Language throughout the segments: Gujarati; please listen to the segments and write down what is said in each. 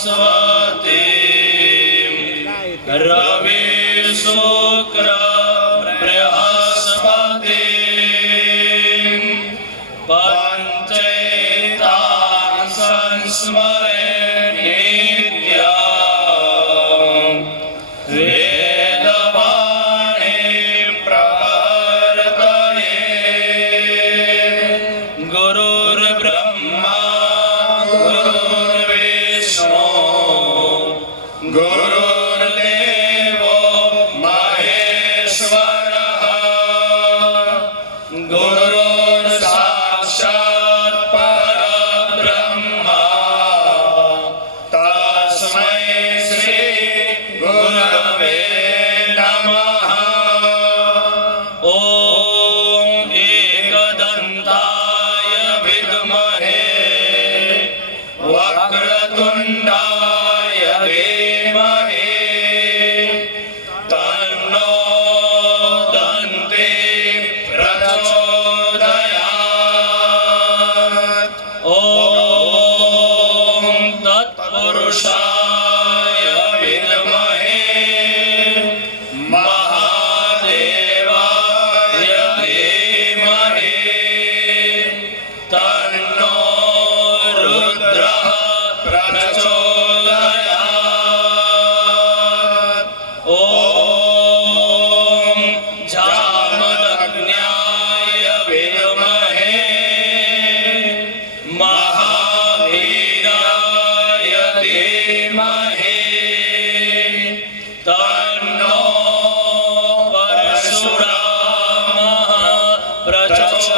स्वते रवि शुक्र बृहस्पति पंचैतान् संस्मरे नित्यम् वेदवाणी प्रवर्तये गुरुर्ब्रह्मा गुरुर्विष्णु गुरुर्देवो महेश्वरः गुरुर्साक्षात् परब्रह्मा तस्मै श्री गुरवे नमः। ॐ एकदन्ताय विद्महे वक्रतुण्डाय धीमहि तन्नो दन्ति प्रचोदयात्। ॐ तत्पुरुषाय विद्महे महादेवाय धीमहि तन्नो रुद्रः प्रचोदयात्। ॐ जामदग्न्याय विद्महे महावीराय धीमहि तन्नो परशुरामः प्रचोदयात्।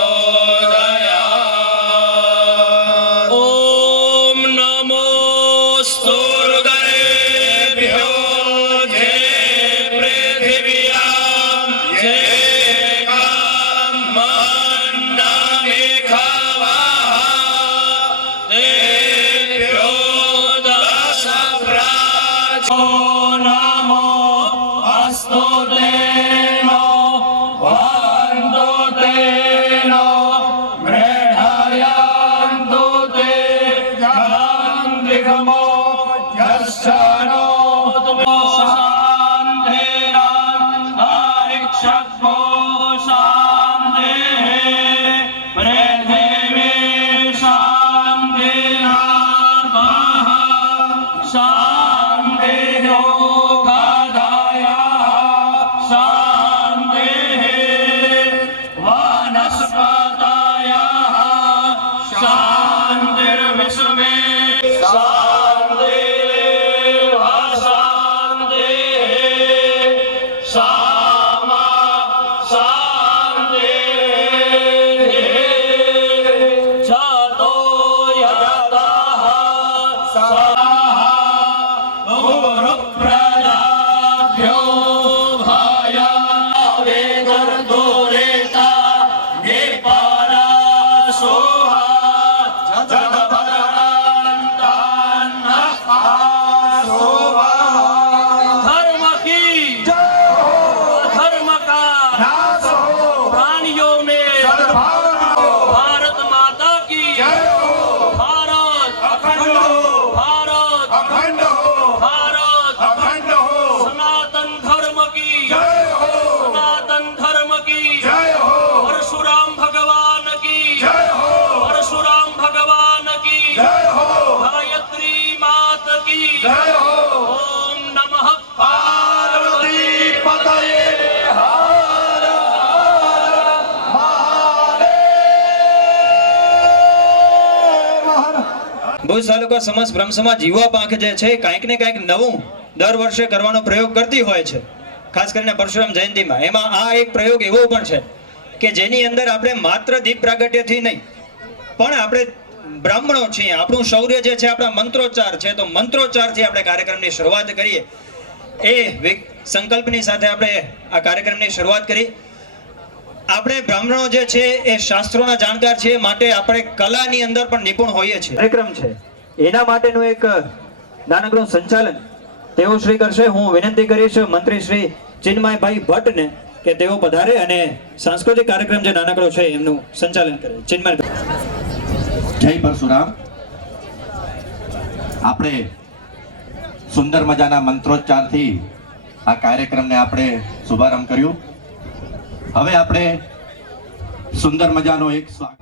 ॐ नमोस्तुर्गणेभ्यो ये पृथिव्यां ये मण्डमिखवः तेभ्यो दश प्राचो नमो अस्तु तेनो वन्दो तेनो मृढयन्तु ते गन्धिगमो यश्चनो शान्तिरान्तरिक्षको शान्तिः पृथिवी शान्तिरापः शान्तियोगधयः शान्तिः वनस्पतयः शान्तिर्विश्वे शान्तिरेव शान्तिः सामा शान्तिः जतो यतः सः गुरुप्रदाभ्यो भयावेदुर्दुरिता निपरासुहा धर्म की अधर्म का प्राणियों में भारत माता की भारत अखंड हो, भारत अखंड हो, भारत अखंड हो, सनातन धर्म की जय हो, सनातन धर्म की जय हो, परशुराम भगवान की जय हो, परशुराम भगवान की जय हो, गायत्री मात की जय हो। ओम नमः पार्वती पतये हर हर महादेव। ભુજ તાલુકા સમાજ બ્રહ્મ સમાજ યુવા પાંખ જે છે કાંઈક ને કાંઈક નવું દર વર્ષે કરવાનો પ્રયોગ કરતી હોય છે, ખાસ કરીને પરશુરામ જયંતિમાં. એમાં આ એક પ્રયોગ એવો પણ છે કે જેની અંદર આપણે માત્ર દીપ પ્રાગટ્યથી નહીં પણ આપણે બ્રાહ્મણો છીએ, આપણું શૌર્ય જે છે આપણા મંત્રોચ્ચાર છે, તો મંત્રોચ્ચારથી આપણે કાર્યક્રમની શરૂઆત કરીએ. એ સંકલ્પની સાથે આપણે આ કાર્યક્રમની શરૂઆત કરી. આપણે બ્રાહ્મણો જે છે એ શાસ્ત્રોના જાણકાર છીએ, માટે આપણે કલાની અંદર પણ નિપુણ હોઈએ છીએ. કાર્યક્રમ છે એના માટેનું એક નાનકડું સંચાલન તેઓ શ્રી કરશે. હું વિનંતી કરીશ મંત્રી શ્રી ચિન્મયભાઈ ભટ્ટને કે તેઓ પધારે અને સાંસ્કૃતિક કાર્યક્રમ જે નાનકડો છે એમનું સંચાલન કરે. ચિન્મય. જય પરશુરામ. આપણે સુંદર મજાના મંત્રોચ્ચારથી આ કાર્યક્રમને આપણે શુભારંભ કર્યું. હવે આપણે સુંદર મજાનો એક સ્વાગત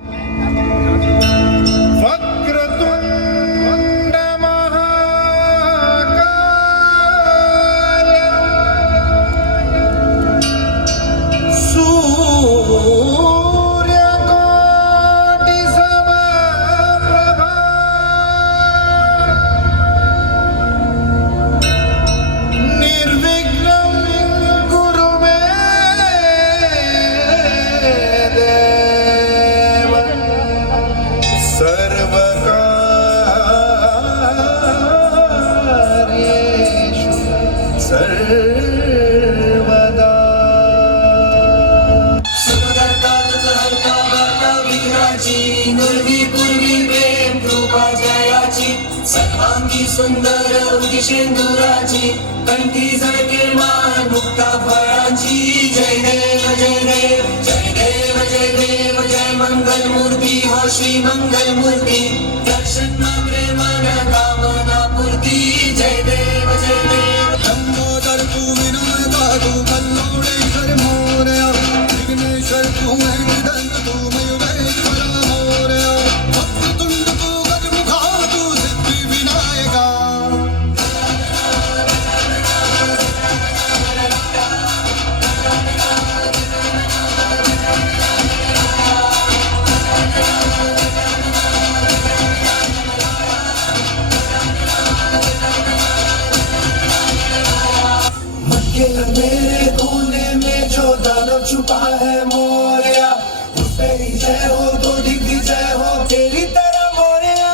વક્રતુંડ મહાકાય સૂર્યકોટિ સમપ્રભા નિર્વિઘ્નં કુરુ મે દેવ સર્વકાર્યેષુ સર્વદા. सर्वांगी सुंदर उदिशेंदुराची कंठी झळके मान मुक्ता फळांची. जय देव जय देव जय देव जय देव जय मंगल मूर्ती हो श्री मंगल मूर्ती. दर्शन मात्रे मन कामना पूर्ती. जय देव जय देव. लंबोदर तू विनायका तू कल्लोळेश्वर मोरया विघ्नेश्वर तू वेदांत तू मयुरेश्वर मोरया वक्रतुंड तू गजमुखा तू सिद्धी विनायका. मध्य मेरे कोने में जो दानव छुपा है मोरया उस पे ही जय हो तो दिग्विजय हो तेरी तरह मोरया.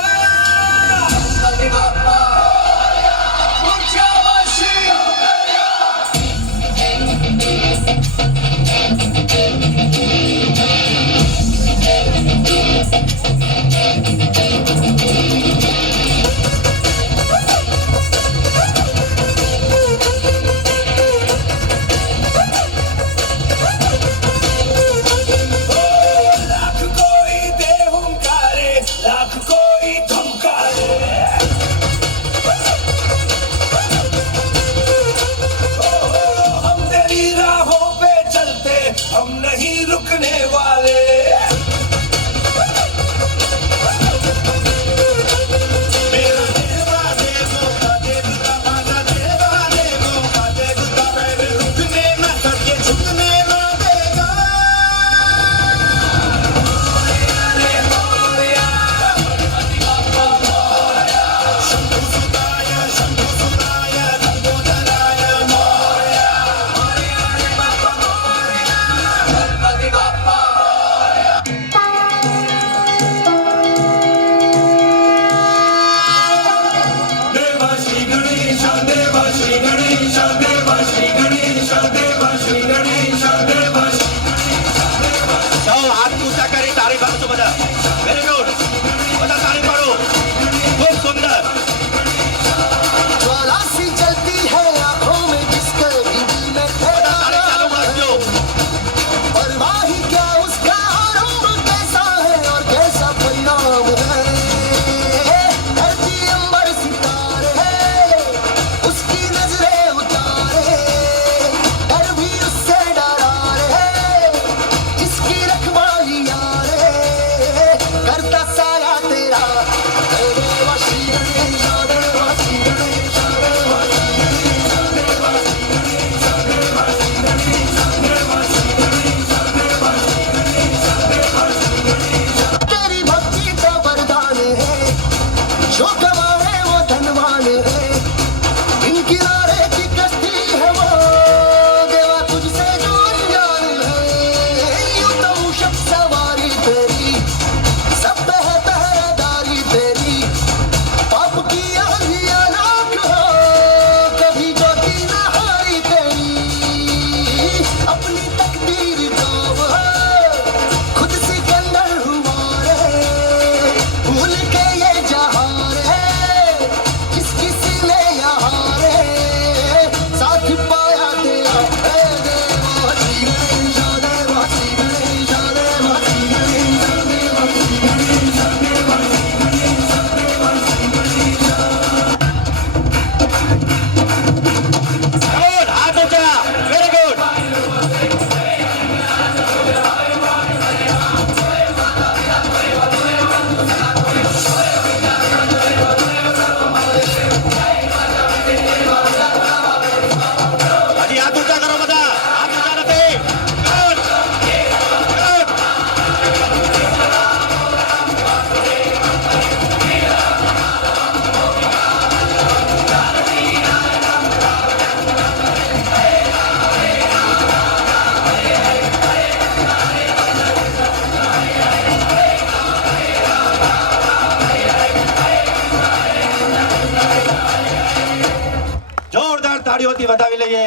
તાળીઓથી વધાવી લઈએ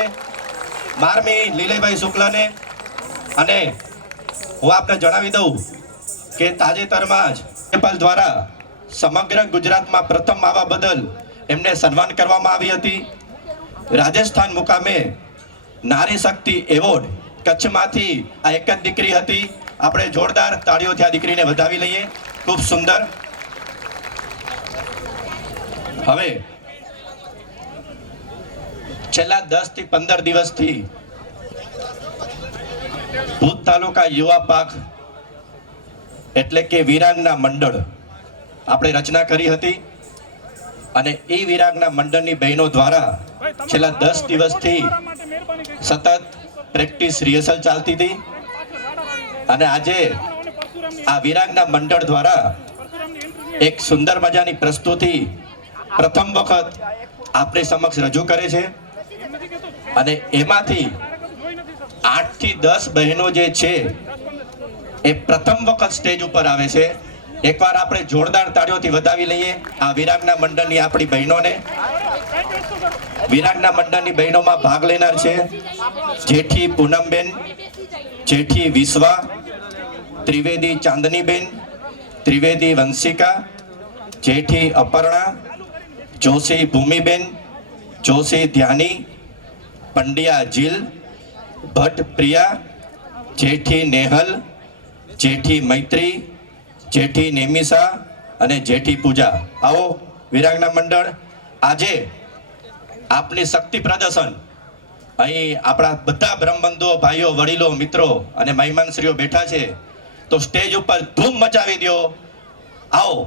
મારમી લીલેભાઈ શુક્લાને. અને હું આપને જણાવી દઉં કે તાજેતરમાં જ નેપાલ દ્વારા સમગ્ર ગુજરાતમાં પ્રથમ આવવા બદલ એમને સન્માન કરવામાં આવી હતી. રાજસ્થાન મુકામે નારી શક્તિ એવોર્ડ કચ્છમાંથી આ એક જ દીકરી હતી. આપણે જોરદાર તાળીઓથી આ દીકરીને વધાવી લઈએ. ખૂબ સુંદર. હવે છેલ્લા 10 થી 15 દિવસથી ભૂત તાલુકા યુવા પાક એટલે કે વિરાંગના મંડળ આપણે રચના કરી હતી. અને એ વિરાંગના મંડળની બહેનો દ્વારા છેલ્લા 10 દિવસથી સતત પ્રેક્ટિસ રિહર્સલ ચાલતી હતી. અને આજે આ વિરાંગના મંડળ દ્વારા એક સુંદર મજાની પ્રસ્તુતિ પ્રથમ વખત આપણી સમક્ષ રજૂ કરે છે. અને એમાંથી 8 થી 10 બહેનો જે છે એ પ્રથમ વખત સ્ટેજ ઉપર આવે છે. એકવાર આપણે જોરદાર તાળીઓથી વધાવી લઈએ આ વિરાંગના મંડળની આપણી બહેનોને. વિરાંગના મંડળની બહેનોમાં ભાગ લેનાર છે જેઠી પૂનમબેન, જેઠી વિશ્વા, ત્રિવેદી ચાંદનીબેન, ત્રિવેદી વંશિકા, જેઠી અપર્ણા, જોશી ભૂમિબેન, જોશી ધ્યાની, પંડ્યા જીલ, ભટ્ટ પ્રિયા, જેઠી નેહલ, જેઠી મૈત્રી, જેઠી નેમિસા અને જેઠી પૂજા. આવો વિરાંગના મંડળ. આજે આપની શક્તિ પ્રદર્શન અહીં આપણા બધા બ્રહ્મબંધુઓ, ભાઈઓ, વડીલો, મિત્રો અને મહેમાનશ્રીઓ બેઠા છે, તો સ્ટેજ ઉપર ધૂમ મચાવી દો. આવો.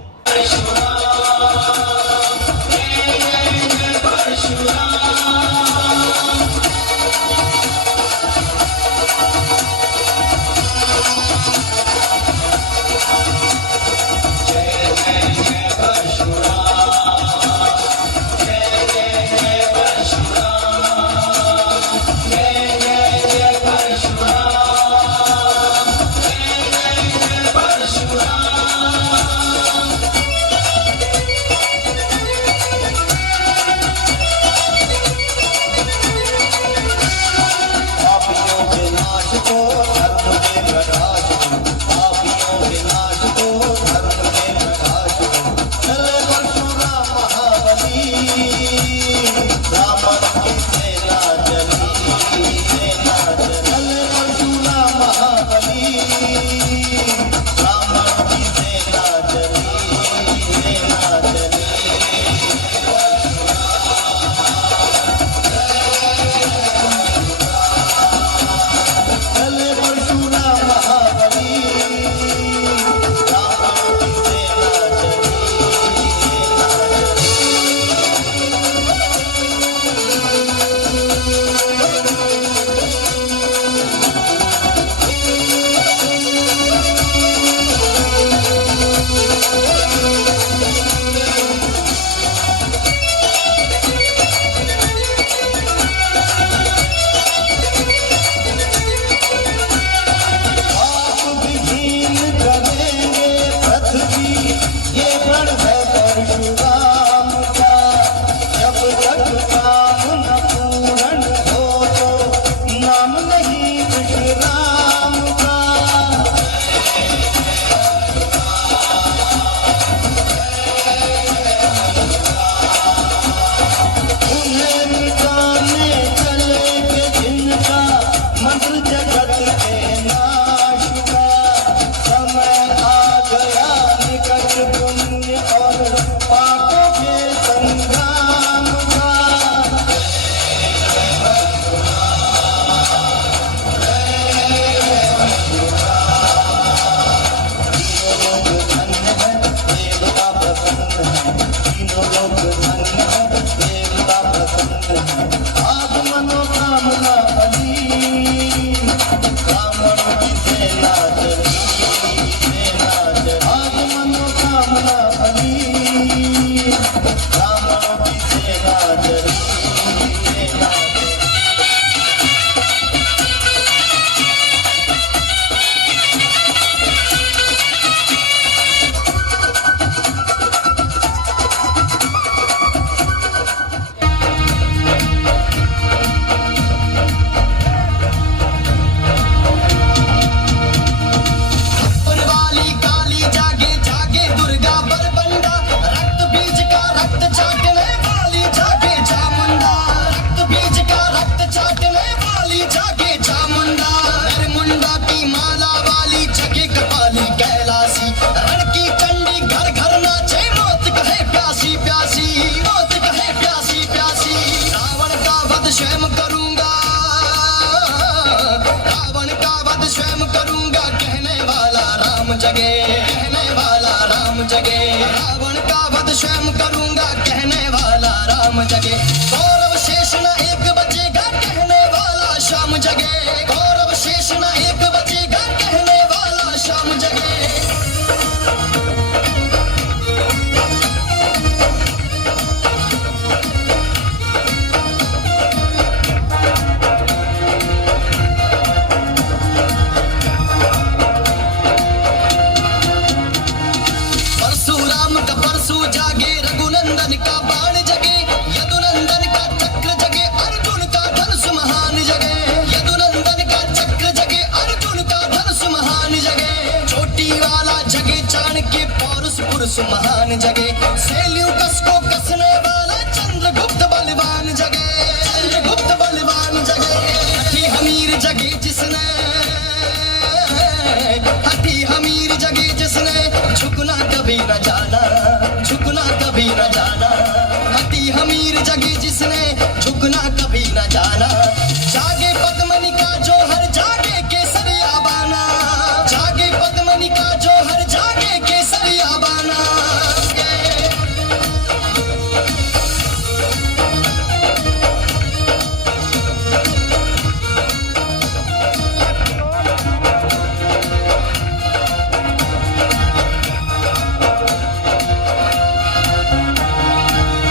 जगे, कहने वाला राम जगे। रावण का वध स्वयं करूंगा, कहने वाला राम जगे। गौरव शेष न एक बचेगा, कहने वाला श्याम जगे। गौरव शेष न एक बचेगा, कहने वाला श्याम जगे। परशुराम का परशु जागे, रघुनंदन का बाण जगे। यदुनंदन का चक्र जगे, अर्जुन का धनुष महान जगे। यदुनंदन का चक्र जगे, अर्जुन का धनुष महान जगे। चोटी वाला जगे, चाणक्य पौरुष पुरुष महान जगे। सेल्यूकस को कसने वाला चंद्रगुप्त बलवान जगे। चंद्रगुप्त बलवान जगे। हठी हमीर जगे जिसने, हठी हमीर जगे जिसने, झुकना कभी न जाना, झुकना कभी न जाना। हठी हमीर जगे जिसने, झुकना कभी न जाना। जागे पद्मनि का जो हर जागे केसरिया बाना। जागे पद्मनि का जो हर जागे केसरिया बाना।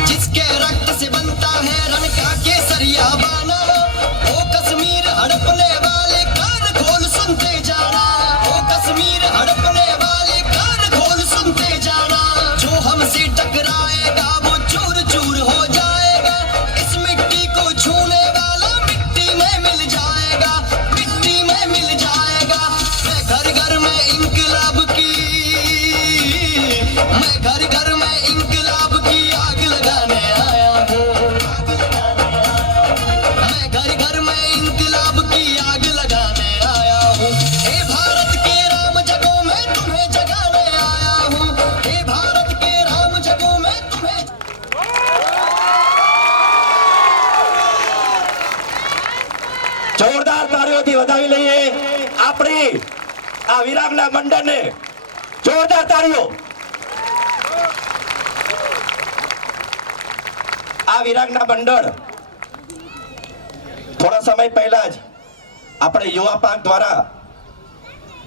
जिसके रक्त से बनता है रण का केसरिया बाना। ओ कश्मीर हड़पने वाले कान खोल सुनते जाना। ओ कश्मीर हड़पने वाले कान खोल सुनते जाना। जो हमसे टकराएगा वो चूर चूर हो जाएगा। इस मिट्टी को छूने वाला मिट्टी में मिल जाएगा, मिट्टी में मिल जाएगा। मैं घर घर में इनकलाब की, मैं घर घर में इनकलाब की आग लगाने आया हूँ। मैं घर घर में इनकलाब की आग लगाने आया हूँ। हे भारत के राम जगो मैं तुम्हें जगाने आया हूँ। हे भारत के राम जगो मैं तुम्हें। જોરદાર તાળીઓથી વધાવી લઈએ આપણી આ વિરાંગના મંડળને. જોરદાર તાળીઓ. આ વિરાંગના મંડળ થોડા સમય પહેલા જ આપણે યુવા પાંખ દ્વારા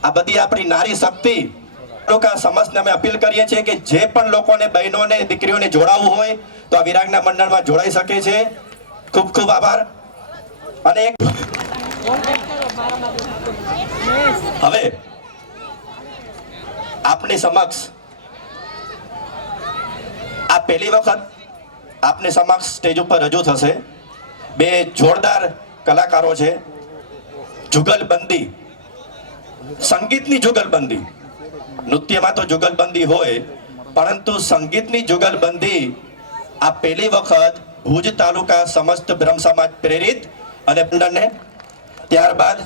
આ બધી આપણી નારી શક્તિ લોકો સમસ્તને અમે અપીલ કરીએ છીએ કે જે પણ લોકોને બહેનોને દીકરીઓને જોડાવવું હોય તો આ વિરાંગના મંડળમાં જોડાઈ શકે છે. ખૂબ ખૂબ આભાર. અને એક હવે આપની સમક્ષ આ પહેલી વખત આપની સમક્ષ સ્ટેજ ઉપર રજૂ થશે બે જોરદાર કલાકારો છે. જુગલબંધી, સંગીતની જુગલબંધી. નૃત્યમાં તો જુગલબંધી હોય પરંતુ સંગીતની જુગલબંધી આ પહેલી વખત ભુજ તાલુકા સમસ્ત બ્રહ્મ સમાજ પ્રેરિત અને મંડળને, ત્યારબાદ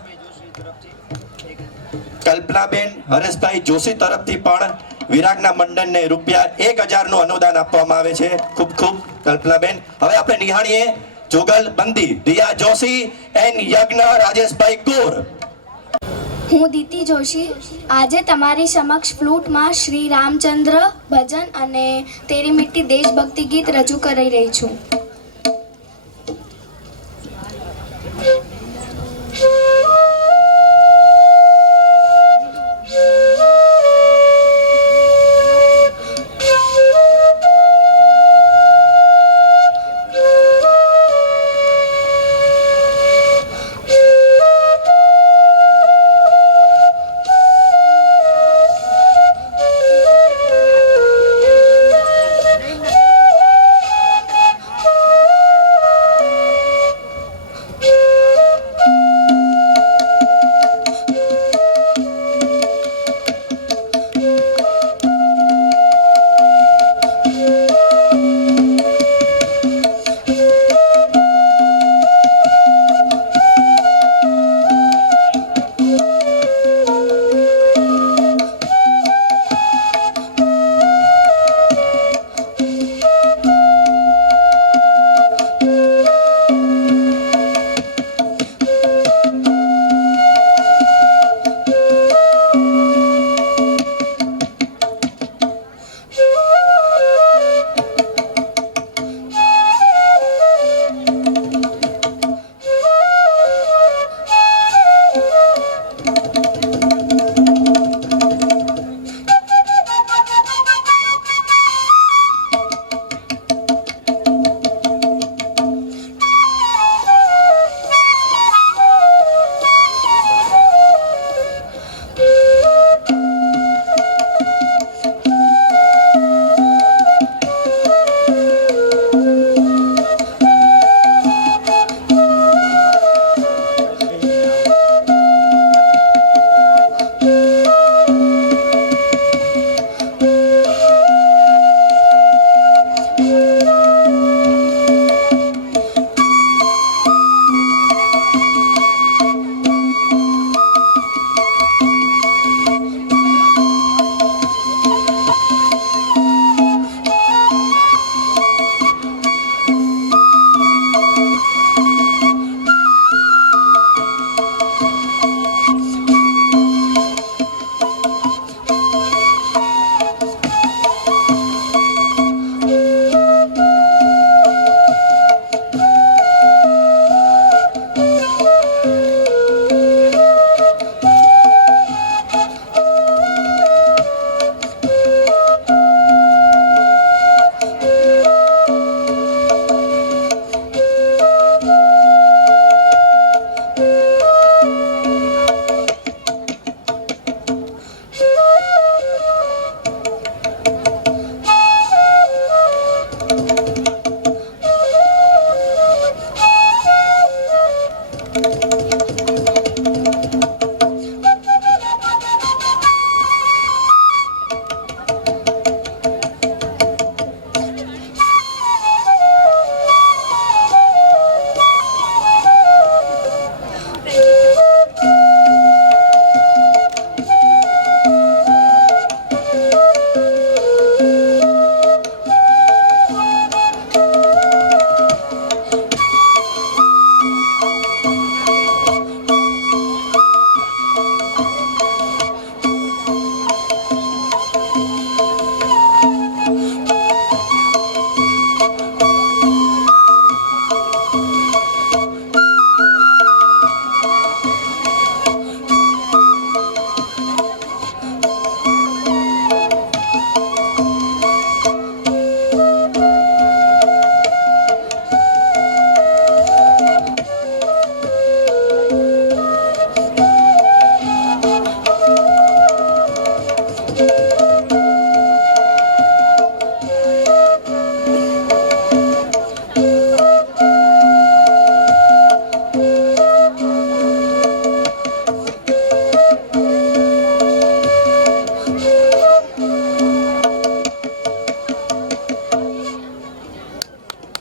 કલ્પનાબેન હરેશભાઈ જોશી તરફથી પણ વિરાંગના મંડળને ₹1000નું અનુદાન આપવામાં આવે છે. ખૂબ ખૂબ કલ્પનાબેન. હવે આપણે નિહાળીએ જુગલબંધી. દિયા જોશી એન્ડ યજ્ઞ રાજેશભાઈ કુર. હું દીતિ જોશી આજે તમારી સમક્ષ ફ્લૂટમાં શ્રી રામચંદ્ર ભજન અને તેરી મિટ્ટી દેશભક્તિ ગીત રજૂ કરી રહી છું.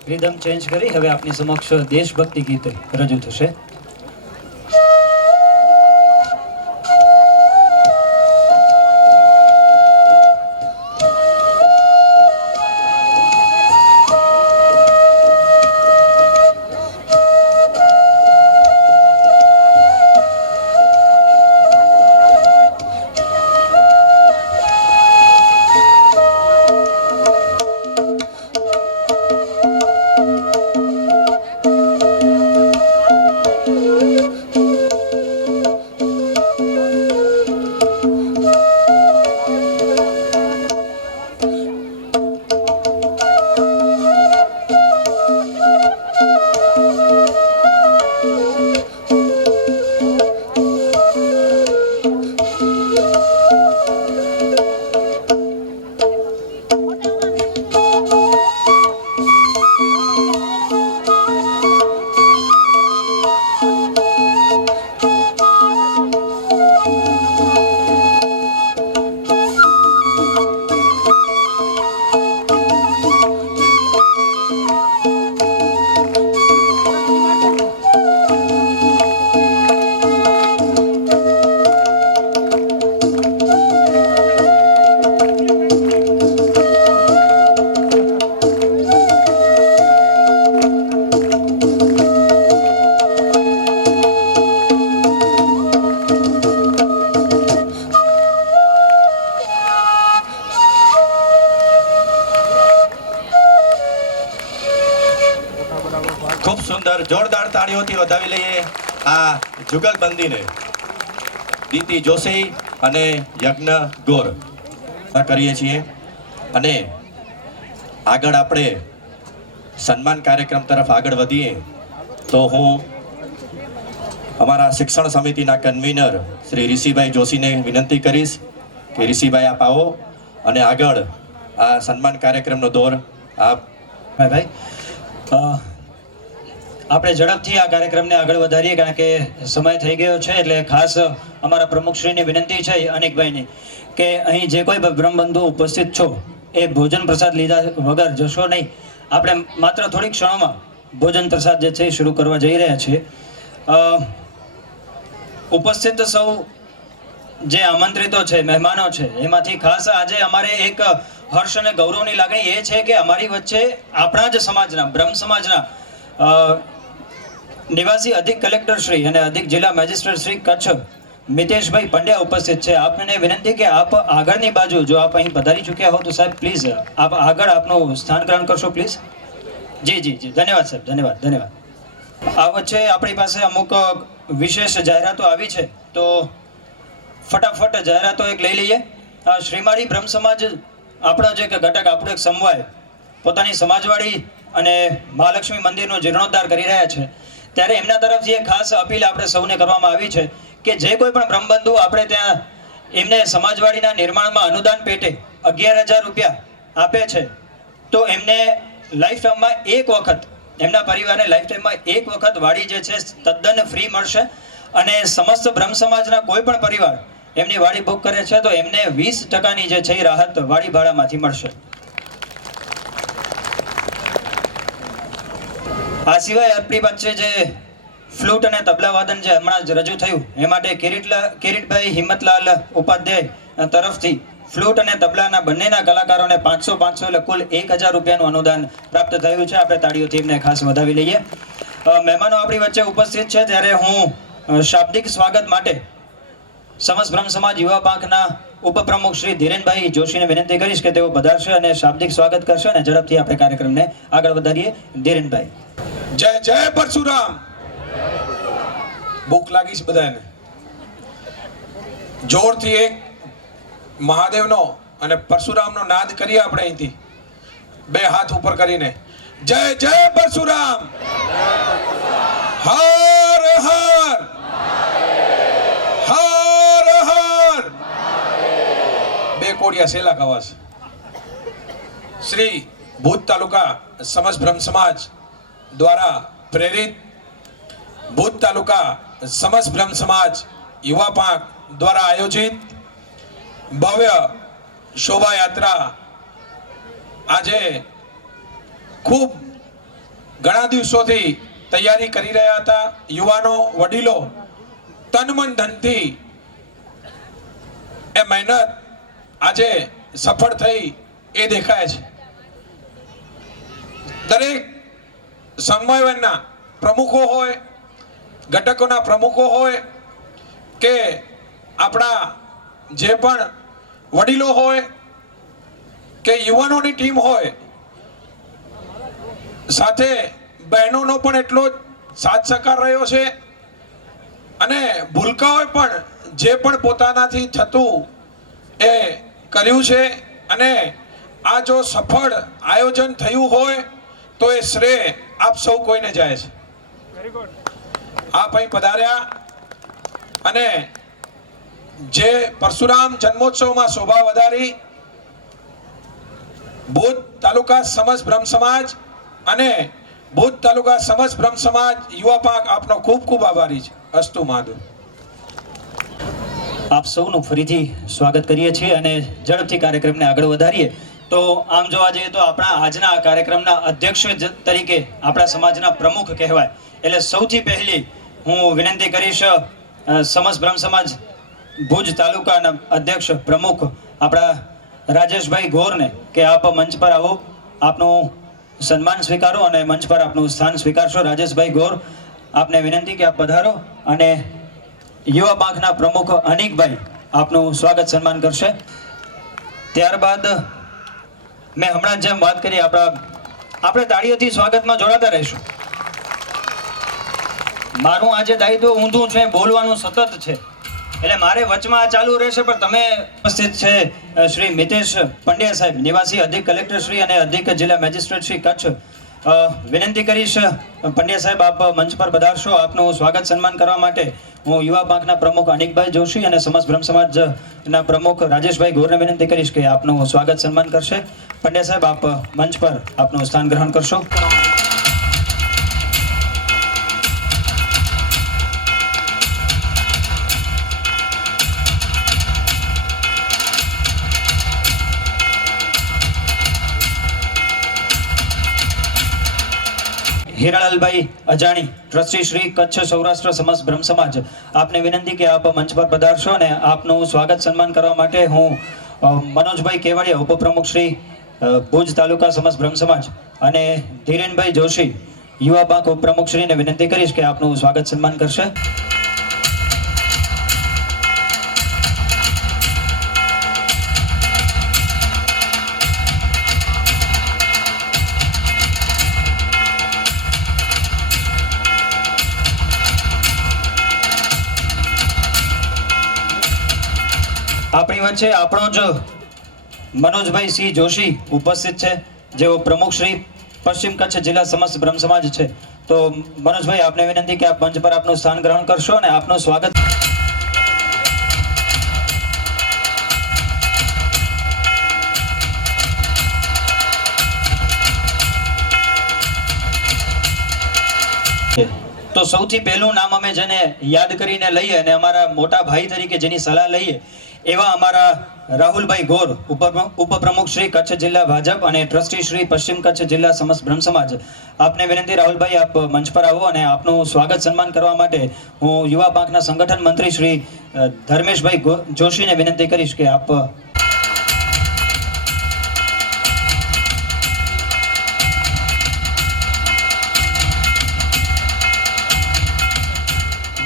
રિધમ ચેન્જ કરી હવે આપની સમક્ષ દેશભક્તિ ગીત રજૂ થશે. ખૂબ સુંદર જોરદાર તાળીઓથી વધાવી લઈએ આ જુગલબંધીને. દીતિ જોશી અને યજ્ઞ ગોર કરીએ છીએ અને આગળ આપણે સન્માન કાર્યક્રમ તરફ આગળ વધીએ તો હું અમારા શિક્ષણ સમિતિના કન્વીનર શ્રી ઋષિભાઈ જોશીને વિનંતી કરીશ કે ઋષિભાઈ આપ આવો અને આગળ આ સન્માન કાર્યક્રમનો દોર આપ. ભાઈ આપણે ઝડપથી આ કાર્યક્રમને આગળ વધારીએ કારણ કે સમય થઈ ગયો છે. એટલે ખાસ અમારા પ્રમુખશ્રીની વિનંતી છે અનિકભાઈની કે અહીં જે કોઈ બ્રહ્મબંધુ ઉપસ્થિત છો એ ભોજન પ્રસાદ લીધા વગર જશો નહીં. આપણે માત્ર થોડીક ક્ષણોમાં ભોજન પ્રસાદ જે છે એ શરૂ કરવા જઈ રહ્યા છીએ. ઉપસ્થિત સૌ જે આમંત્રિતો છે, મહેમાનો છે, એમાંથી ખાસ આજે અમારે એક હર્ષ અને ગૌરવની લાગણી એ છે કે અમારી વચ્ચે આપણા જ સમાજના બ્રહ્મ સમાજના નિવાસી અધિક કલેક્ટર શ્રી અને અધિક જિલ્લા મેજિસ્ટ્રેટ શ્રી કચ્છ મિતેશભાઈ પંડ્યા ઉપસ્થિત છે. આપને વિનંતી કે આપ આગળની બાજુ જો આપ અહીં પધારી ચૂક્યા હો તો સાહેબ પ્લીઝ આપ આગળ આપનું સ્થાન ગ્રહણ કરશો પ્લીઝ. જી જી જી ધન્યવાદ સાહેબ, ધન્યવાદ ધન્યવાદ. આ વચ્ચે આપણી પાસે અમુક વિશેષ જાહેરાતો આવી છે તો ફટાફટ જાહેરાતો એક લઈ લઈએ. શ્રીમાળી બ્રહ્મ સમાજ આપણો જે ઘટક, આપણો એક સમવાય પોતાની સમાજવાડી અને મહાલક્ષ્મી મંદિરનો જીર્ણોદ્ધાર કરી રહ્યા છે ત્યારે એમના તરફથી એક ખાસ અપીલ આપણે સૌને કરવામાં આવી છે કે જે કોઈ પણ બ્રહ્મબંધુ આપણે ત્યાં એમને સમાજવાડીના નિર્માણમાં અનુદાન પેટે 11,000 રૂપિયા આપે છે તો એમને લાઈફ ટાઈમમાં એક વખત, એમના પરિવારને લાઈફ ટાઈમમાં એક વખત વાડી જે છે તદ્દન ફ્રી મળશે અને સમસ્ત બ્રહ્મ સમાજના કોઈ પણ પરિવાર એમની વાડી બુક કરે છે તો એમને 20% જે છે એ રાહત વાડી ભાડામાંથી મળશે. આ સિવાય આપણી પાસે જે ફ્લૂટ અને તબલા વાદન જે હમણાં જ રજૂ થયું એ માટે કિરીટભાઈ હિંમતલાલ ઉપાધ્યાય તરફથી ફ્લૂટ અને તબલાના બંનેના કલાકારોને 500 એટલે કુલ 1,000 રૂપિયાનું અનુદાન પ્રાપ્ત થયું છે. આપણે તાળીઓથી એમને ખાસ વધાવી લઈએ. મહેમાનો આપણી વચ્ચે ઉપસ્થિત છે ત્યારે હું શાબ્દિક સ્વાગત માટે સમસ્ત બ્રહ્મ સમાજ યુવા પાંખના ઉપપ્રમુખ શ્રી ધીરેનભાઈ જોશીને વિનંતી કરીશ કે તેઓ પધારશે અને શાબ્દિક સ્વાગત કરશે અને ઝડપથી આપણે કાર્યક્રમને આગળ વધારીએ. ધીરેનભાઈ. જય જય પરશુરામ. ભૂખ લાગી છે બધાને. જોરથી એક મહાદેવનો અને પરશુરામનો નાદ કરીએ આપણે અહીંથી બે હાથ ઉપર કરીને. જય જય પરશુરામ. હર હર હર હર. બે કોડિયા સેલા કવાસ. શ્રી ભુજ તાલુકા સમસ્ત બ્રહ્મ સમાજ દ્વારા પ્રેરિત ભુજ તાલુકા સમસ્ત બ્રહ્મ સમાજ યુવા પાંખ દ્વારા આયોજિત ભવ્ય શોભાયાત્રા આજે ખૂબ ઘણા દિવસોથી તૈયારી કરી રહ્યા હતા. યુવાનો વડીલો તન મન ધનથી એ મહેનત આજે સફળ થઈ એ દેખાય છે. દરેક સંમેલનના પ્રમુખો હોય, ઘટકોના પ્રમુખો હોય કે આપણા જે પણ વડીલો હોય કે યુવાનોની ટીમ હોય, સાથે બહેનોનો પણ એટલો જ સાથ સહકાર રહ્યો છે. અને ભૂલકાઓએ પણ જે પણ પોતાનાથી થતું એ કર્યું છે. અને આ જો સફળ આયોજન થયું હોય તો એ શ્રેય આપ સૌ કોઈને જાય છે. આપ અહીં પધાર્યા અને જે પરશુરામ જન્મોત્સવમાં શોભા વધારી ભુજ તાલુકા સમસ્ત બ્રહ્મ સમાજ અને ભુજ તાલુકા સમસ્ત બ્રહ્મ સમાજ યુવા પાંખ આપનો ખૂબ ખૂબ આભારી છે. અસ્તુ મહાદેવ. આપ સૌનું ફરીથી સ્વાગત કરીએ છીએ અને ઝડપથી કાર્યક્રમને આગળ વધારીએ. તો આમ જોવા જઈએ તો આપણા આજના આ કાર્યક્રમના અધ્યક્ષ તરીકે આપણા સમાજના પ્રમુખ કહેવાય એટલે સૌથી પહેલી હું વિનંતી કરીશ સમસ્ત બ્રહ્મ સમાજ ભુજ તાલુકાના અધ્યક્ષ પ્રમુખ આપણા રાજેશભાઈ ગોરને કે આપ મંચ પર આવો, આપનું સન્માન સ્વીકારો અને મંચ પર આપનું સ્થાન સ્વીકારશો. રાજેશભાઈ ગોર, આપને વિનંતી કે આપ પધારો અને યુવા પાંખના પ્રમુખ અનિકભાઈ આપનું સ્વાગત સન્માન કરશે. ત્યારબાદ મેં હમણાં જેમ વાત કરી આપણે તાળીઓથી સ્વાગતમાં જોડાતા રહીશું. મારું આજે દાયિત્વ ઊંધું છે, બોલવાનું સતત છે એટલે મારે વચમાં આ ચાલુ રહેશે. પણ તમે ઉપસ્થિત છે શ્રી મિતેશ પંડ્યા સાહેબ, નિવાસી અધિક કલેક્ટર શ્રી અને અધિક જિલ્લા મેજિસ્ટ્રેટ શ્રી કચ્છ. વિનંતી કરીશ પંડ્યા સાહેબ આપ મંચ પર પધારશો. આપનું સ્વાગત સન્માન કરવા માટે હું યુવા પાંખના પ્રમુખ અનિકભાઈ જોશી અને સમસ્ત બ્રહ્મ સમાજના પ્રમુખ રાજેશભાઈ ગોરને વિનંતી કરીશ કે આપનું સ્વાગત સન્માન કરશે. પંડ્યા સાહેબ આપ મંચ પર આપનું સ્થાન ગ્રહણ કરશો. હીરાલાલભાઈ અજાણી, ટ્રસ્ટી શ્રી કચ્છ સૌરાષ્ટ્ર સમસ્ત બ્રહ્મ સમાજ, આપને વિનંતી કે આપ મંચ પર પધારશો અને આપનું સ્વાગત સન્માન કરવા માટે હું મનોજભાઈ કેવડિયા, ઉપપ્રમુખ શ્રી ભુજ તાલુકા સમસ્ત બ્રહ્મ સમાજ અને ધીરેનભાઈ જોશી, યુવા પાંખ ઉપપ્રમુખ શ્રીને વિનંતી કરીશ કે આપનું સ્વાગત સન્માન કરશે. આપણી વચ્ચે આપણો જ મનોજભાઈ સિંહ જોશી ઉપસ્થિત છે, જેઓ પ્રમુખ શ્રી પશ્ચિમ કચ્છ જિલ્લા સમસ્ત બ્રહ્મ સમાજ છે. તો મનોજભાઈ આપને વિનંતી કે આપ મંચ પર આપનું સ્થાન ગ્રહણ કરશો અને આપનું સ્વાગત. તો સૌથી પહેલું નામ અમે જેને યાદ કરીને લઈએ અને અમારા મોટા ભાઈ તરીકે જેની સલાહ લઈએ એવા અમારા રાહુલભાઈ ગોર, ઉપપ્રમુખ શ્રી કચ્છ જિલ્લા ભાજપ અને ટ્રસ્ટી શ્રી પશ્ચિમ કચ્છ જિલ્લા સમસ્ત બ્રહ્મ સમાજ. આપને વિનંતી રાહુલભાઈ આપ મંચ પર આવો અને આપનું સ્વાગત સન્માન કરવા માટે હું યુવા પાંખના સંગઠન મંત્રી શ્રી ધર્મેશભાઈ જોશીને વિનંતી કરીશ કે આપ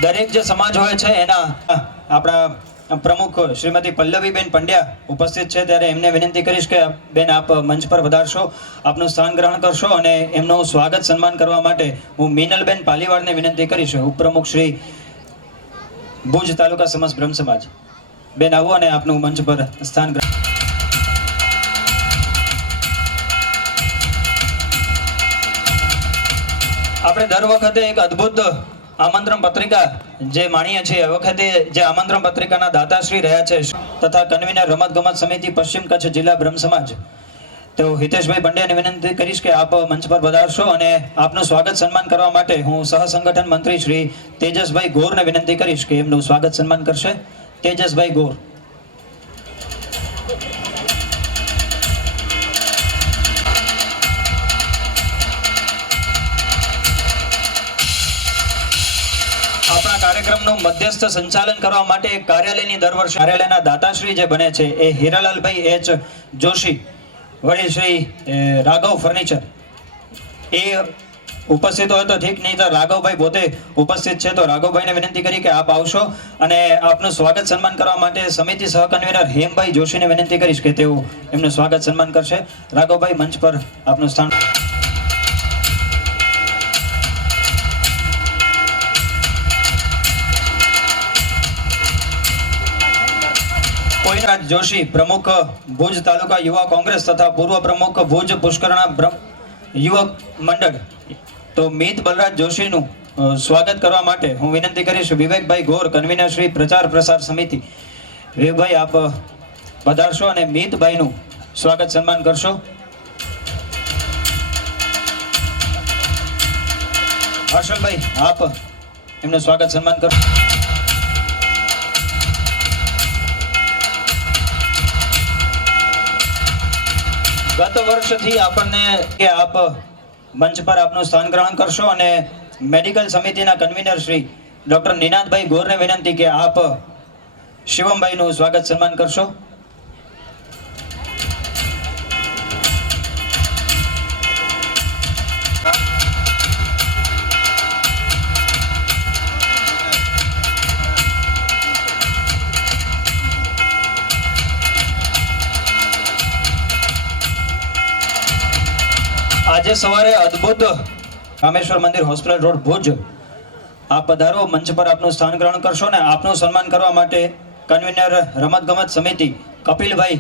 દરેક જે સમાજ હોય છે એના આપણા પ્રમુખ શ્રીમતી પલ્લવીબેન પંડ્યા ઉપસ્થિત છે, ત્યારે એમને વિનંતી કરીશ કે બેન આપ મંચ પર પધારશો, આપનું સ્થાન ગ્રહણ કરશો અને એમનું સ્વાગત સન્માન કરવા માટે હું મીનલબેન પાલીવાડને વિનંતી કરીશ, ઉપપ્રમુખ શ્રી ભુજ તાલુકા સમસ્ત બ્રહ્મ સમાજ. બેન આવો અને આપનું મંચ પર સ્થાન ગ્રહણ. આપણે દર વખતે એક અદ્ભુત આમંત્રણ પત્રિકા જે માણીએ છીએ, આ વખતે જે આમંત્રણ પત્રિકાના દાતાશ્રી રહ્યા છે તથા કન્વીનર રમત ગમત સમિતિ પશ્ચિમ કચ્છ જિલ્લા બ્રહ્મ સમાજ, તો હિતેશભાઈ પંડ્યાને વિનંતી કરીશ કે આપ મંચ પર પધારશો અને આપનું સ્વાગત સન્માન કરવા માટે હું સહસંગઠન મંત્રી શ્રી તેજસભાઈ ગોરને વિનંતી કરીશ કે એમનું સ્વાગત સન્માન કરશે. તેજસભાઈ ગોર. કાર્યક્રમનું મધ્યસ્થ સંચાલન કરવા માટે કાર્યાલયની દર વર્ષે કાર્યાલયના દાતાશ્રી જે બને છે એ હીરાલાલભાઈ એચ જોશી વડીલ શ્રી રાઘવ ફર્નિચર એ ઉપસ્થિત હોય તો ઠીક, નહીં તો રાઘવભાઈ પોતે ઉપસ્થિત છે તો રાઘવભાઈને વિનંતી કરી કે આપ આવશો અને આપનું સ્વાગત સન્માન કરવા માટે સમિતિ સહકન્વીનર હેમભાઈ જોશીને વિનંતી કરીશ કે તેઓ એમનું સ્વાગત સન્માન કરશે. રાઘવભાઈ મંચ પર આપનું સ્થાન. કોઈરાજ જોશી પ્રમુખ ભુજ તાલુકા યુવા કોંગ્રેસ તથા પૂર્વ પ્રમુખ ભુજ પુષ્કરણા યુવક મંડળ તો મિત બલરાજ જોશીનું સ્વાગત કરવા માટે હું વિનંતી કરીશ વિવેકભાઈ ગોર કન્વીનર શ્રી પ્રચાર પ્રસાર સમિતિ. વિવેકભાઈ આપ પધારશો અને મિતભાઈનું સ્વાગત સન્માન કરશો. હર્ષલભાઈ આપ એમનું સ્વાગત સન્માન કરશો. ગત વર્ષથી આપણને કે આપ મંચ પર આપનું સ્થાન ગ્રહણ કરશો અને મેડિકલ સમિતિના કન્વીનર શ્રી ડોક્ટર નિનાદભાઈ ગોરને વિનંતી કે આપ શિવમભાઈનું સ્વાગત સન્માન કરશો. આજે સવારે અદ્ભુત રામેશ્વર મંદિર હોસ્પિટલ રોડ ભુજ આપ પધારો, મંચ પર આપનું સ્થાન ગ્રહણ કરશો ને આપનું સન્માન કરવા માટે કન્વીનર રમતગમત સમિતિ કપિલભાઈ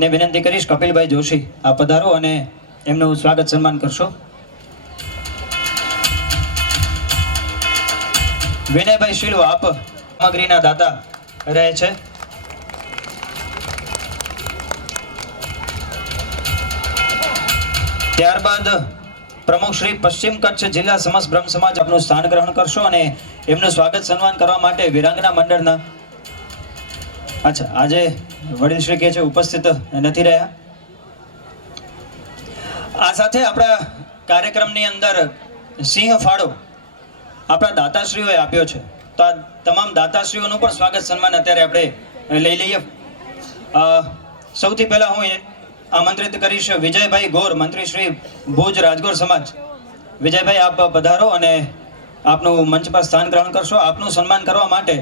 ને વિનંતી કરીશ. કપિલભાઈ જોશી આપ પધારો અને એમનું સ્વાગત સન્માન કરશો. વિનયભાઈ શીલો આપ સામગ્રીના દાતા રહે છે. ત્યારબાદ પ્રમુખ શ્રી પશ્ચિમ કચ્છ જિલ્લા સમસ્ત બ્રહ્મ સમાજ આપનું સ્થાન ગ્રહણ કરશો અને એમનું સ્વાગત સન્માન કરવા માટે વિરાંગના મંડળના આજે વડીલ શ્રી કે છે ઉપસ્થિત નથી રહ્યા. આ સાથે આપણા કાર્યક્રમની અંદર સિંહ ફાળો આપણા દાતાશ્રીઓએ આપ્યો છે તો આ તમામ દાતાશ્રીઓનું પણ સ્વાગત સન્માન અત્યારે આપણે લઈ લઈએ. સૌથી પહેલા હું આમંત્રિત કરીશ વિજયભાઈ ગોર, મંત્રી શ્રી ભુજ રાજગોર સમાજ. વિજયભાઈ આપ પધારો અને આપનું મંચ પર સ્થાન ગ્રહણ કરશો. આપનું સન્માન કરવા માટે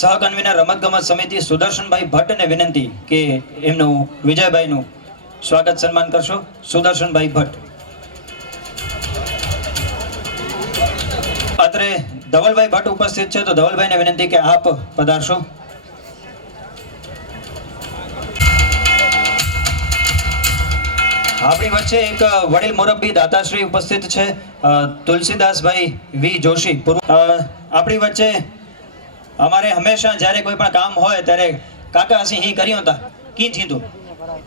સહકન્વીનર રમતગમત સમિતિ સુદર્શનભાઈ ભટ્ટને વિનંતી કે એમનું વિજયભાઈનું સ્વાગત સન્માન કરશો. સુદર્શનભાઈ ભટ્ટ. અત્રે ધવલભાઈ ભટ્ટ ઉપસ્થિત છે તો ધવલભાઈને વિનંતી કે આપ પધારશો. આપણી વચ્ચે એક વડીલ મોરબી દાતાશ્રી ઉપસ્થિત છે તુલસીદાસભાઈ વી જોશી. આપણી વચ્ચે અમારે હંમેશા જ્યારે કોઈ પણ કામ હોય ત્યારે કાકા હસી હી કર્યું હતા કી થીધું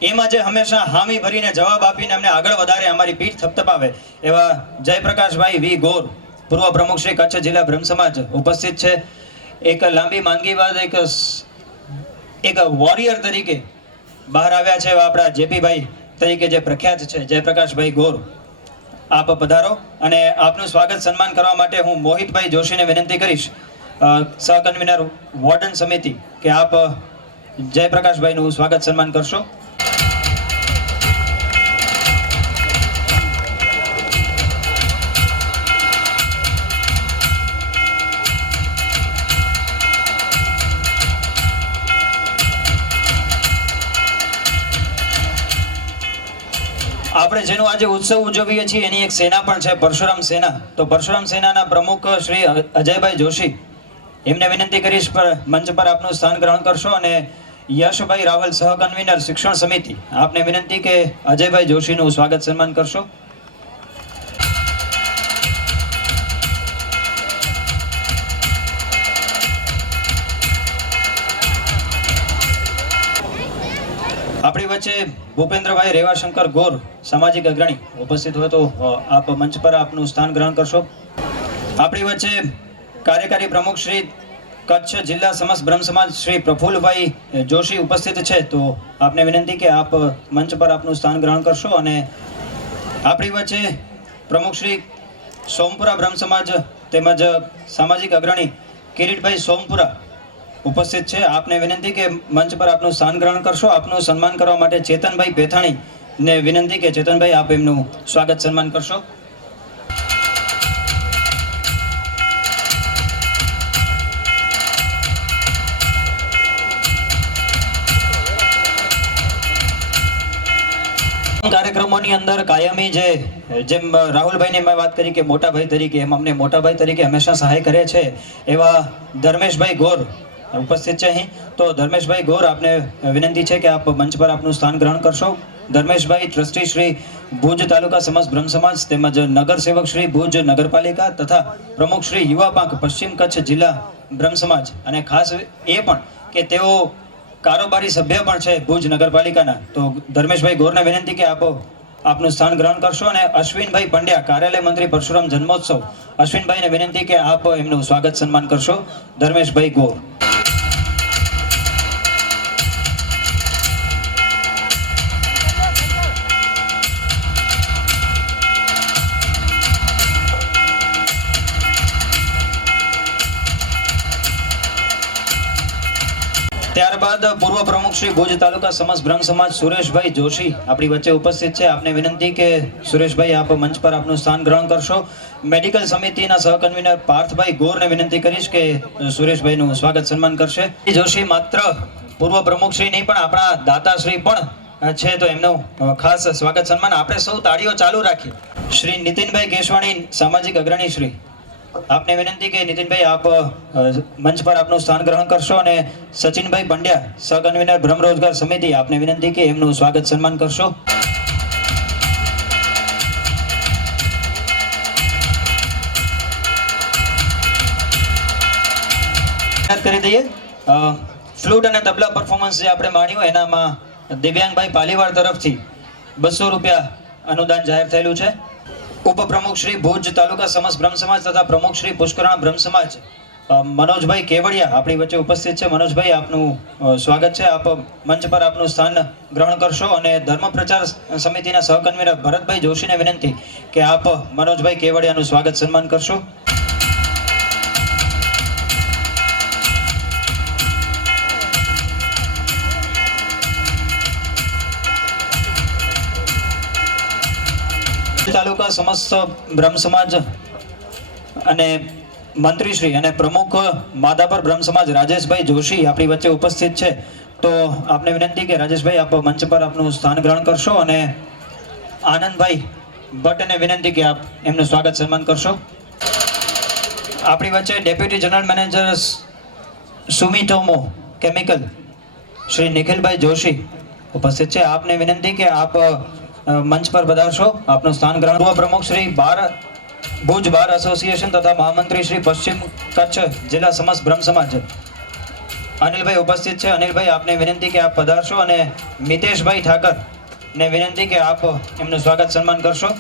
એમાં જે હંમેશા હામી ભરીને જવાબ આપીને અમને આગળ વધારે અમારી પીઠ થપથપાવે એવા જયપ્રકાશભાઈ વી ગોર, પૂર્વ પ્રમુખ શ્રી કચ્છ જિલ્લા બ્રહ્મ સમાજ ઉપસ્થિત છે. એક લાંબી માંદગી બાદ એક વોરિયર તરીકે બહાર આવ્યા છે એવા આપણા જેપીભાઈ તરીકે જે પ્રખ્યાત છે જયપ્રકાશભાઈ ગોર. આપ પધારો અને આપનું સ્વાગત સન્માન કરવા માટે હું મોહિતભાઈ જોશીને વિનંતી કરીશ, સહકન્વીનર વોર્ડન સમિતિ, કે આપ જયપ્રકાશભાઈનું સ્વાગત સન્માન કરશો. આપણે જેનો આજે ઉત્સવ ઉજવીએ છીએ એની એક સેના પણ છે, પરશુરામ સેના. તો પરશુરામ સેનાના પ્રમુખ શ્રી અજયભાઈ જોશી એમને વિનંતી કરીશ મંચ પર આપનું સ્થાન ગ્રહણ કરશો અને યશભાઈ રાવલ સહકન્વીનર શિક્ષણ સમિતિ આપને વિનંતી કે અજયભાઈ જોશીનું સ્વાગત સન્માન કરશો. આપણી વચ્ચે ભૂપેન્દ્રભાઈ રેવાશંકર ગોર સામાજિક અગ્રણી ઉપસ્થિત હોય તો આપ મંચ પર આપનું સ્થાન ગ્રહણ કરશો. આપણી વચ્ચે કાર્યકારી પ્રમુખ શ્રી કચ્છ જિલ્લા સમસ્ત બ્રહ્મ સમાજ શ્રી પ્રફુલ્લભાઈ જોશી ઉપસ્થિત છે તો આપને વિનંતી કે આપ મંચ પર આપનું સ્થાન ગ્રહણ કરશો. અને આપણી વચ્ચે પ્રમુખ શ્રી સોમપુરા બ્રહ્મ સમાજ તેમજ સામાજિક અગ્રણી કિરીટભાઈ સોમપુરા ઉપસ્થિત છે. આપને વિનંતી કે મંચ પર આપનું સ્થાન ગ્રહણ કરશો. આપનું સન્માન કરવા માટે ચેતનભાઈ પેથાણી ને વિનંતી કે ચેતનભાઈ આપ એમનું સ્વાગત સન્માન કરશો. કાર્યક્રમોની અંદર કાયમી જેમ રાહુલભાઈની મેં વાત કરી કે મોટાભાઈ તરીકે, એમ અમને મોટાભાઈ તરીકે હંમેશા સહાય કરે છે એવા ધર્મેશભાઈ ગોર ઉપસ્થિત છે અહીં. તો ધર્મેશભાઈ ગોર આપને વિનંતી છે કે આપ મંચ પર આપનું સ્થાન ગ્રહણ કરશો. ધર્મેશભાઈ ટ્રસ્ટી શ્રી ભુજ તાલુકા સમસ્ત બ્રહ્મ સમાજ તેમજ નગર સેવક શ્રી ભુજ નગરપાલિકા તથા પ્રમુખ શ્રી યુવા પાંખ પશ્ચિમ કચ્છ જિલ્લા બ્રહ્મ સમાજ, અને ખાસ એ પણ કે તેઓ કારોબારી સભ્ય પણ છે ભુજ નગરપાલિકાના. તો ધર્મેશભાઈ ગોરને વિનંતી કે આપનું સ્થાન ગ્રહણ કરશો. અને અશ્વિનભાઈ પંડ્યા કાર્યાલય મંત્રી પરશુરામ જન્મોત્સવ, અશ્વિનભાઈને વિનંતી કે આપ એમનું સ્વાગત સન્માન કરશો. ધર્મેશભાઈ ગોર. ત્યારબાદ પૂર્વ પ્રમુખ શ્રી ભુજ તાલુકા સમસ્ત બ્રહ્મ સમાજ સુરેશભાઈ જોશી આપણી વચ્ચે ઉપસ્થિત છે. આપને વિનંતી કે સુરેશભાઈ આપ મંચ પર આપનું સ્થાન ગ્રહણ કરશો. મેડિકલ સમિતિના સહકન્વીનર પાર્થભાઈ ગોરને વિનંતી કરીશ કે સુરેશભાઈનું સ્વાગત સન્માન કરશે. જોશી માત્ર પૂર્વ પ્રમુખ શ્રી નહીં પણ આપણા દાતાશ્રી પણ છે, તો એમનું ખાસ સ્વાગત સન્માન આપણે સૌ તાળીઓ ચાલુ રાખી. શ્રી નીતિનભાઈ કેશવાણી સામાજિક અગ્રણી શ્રી, આપને વિનંતી કે નીતિનભાઈ આપ મંચ પર આપનું સ્થાન ગ્રહણ કરશો. અને સચિનભાઈ પંડ્યા સહકન્વીનર બ્રહ્મ રોજગાર સમિતિ, આપને વિનંતી કે એમનું સ્વાગત સન્માન કરશો. કરી દઈએ ફ્લૂટ અને તબલા પરફોર્મન્સ જે આપણે માણ્યું એનામાં દિવ્યાંગભાઈ પાલીવાડ તરફથી 200 રૂપિયા અનુદાન જાહેર થયેલું છે. ઉપપ્રમુખ શ્રી ભુજ તાલુકા સમસ્ત બ્રહ્મ સમાજ તથા પ્રમુખ શ્રી પુષ્કરણ બ્રહ્મ સમાજ મનોજભાઈ કેવડિયા આપણી વચ્ચે ઉપસ્થિત છે. મનોજભાઈ આપનું સ્વાગત છે. આપ મંચ પર આપનું સ્થાન ગ્રહણ કરશો. અને ધર્મ પ્રચાર સમિતિના સહકન્વીનર ભરતભાઈ જોશીને વિનંતી કે આપ મનોજભાઈ કેવડિયાનું સ્વાગત સન્માન કરશો. તાલુકા સમસ્ત બ્રહ્મ સમાજ અને મંત્રીશ્રી અને પ્રમુખ માધાપર બ્રહ્મ સમાજ રાજેશભાઈ જોશી આપણી વચ્ચે ઉપસ્થિત છે. તો આપને વિનંતી કે રાજેશભાઈ આપ મંચ પર આપનું સ્થાન ગ્રહણ કરશો. અને આનંદભાઈ ભટ્ટને વિનંતી કે આપ એમનું સ્વાગત સન્માન કરશો. આપણી વચ્ચે deputy general manager Sumitomo chemical Shri Nikhilbhai Joshi ઉપસ્થિત છે. આપને વિનંતી કે આપ મંચ પર પધારશો, આપનું સ્થાન ગ્રહણ. પૂર્વ પ્રમુખ શ્રી ભુજ બાર એસોસિએશન તથા મહામંત્રી શ્રી પશ્ચિમ કચ્છ જિલ્લા સમસ્ત બ્રહ્મ સમાજ અનિલભાઈ ઉપસ્થિત છે. અનિલભાઈ આપને વિનંતી કે આપ પધારશો. અને મિતેશભાઈ ઠાકર ને વિનંતી કે આપ એમનું સ્વાગત સન્માન કરશો.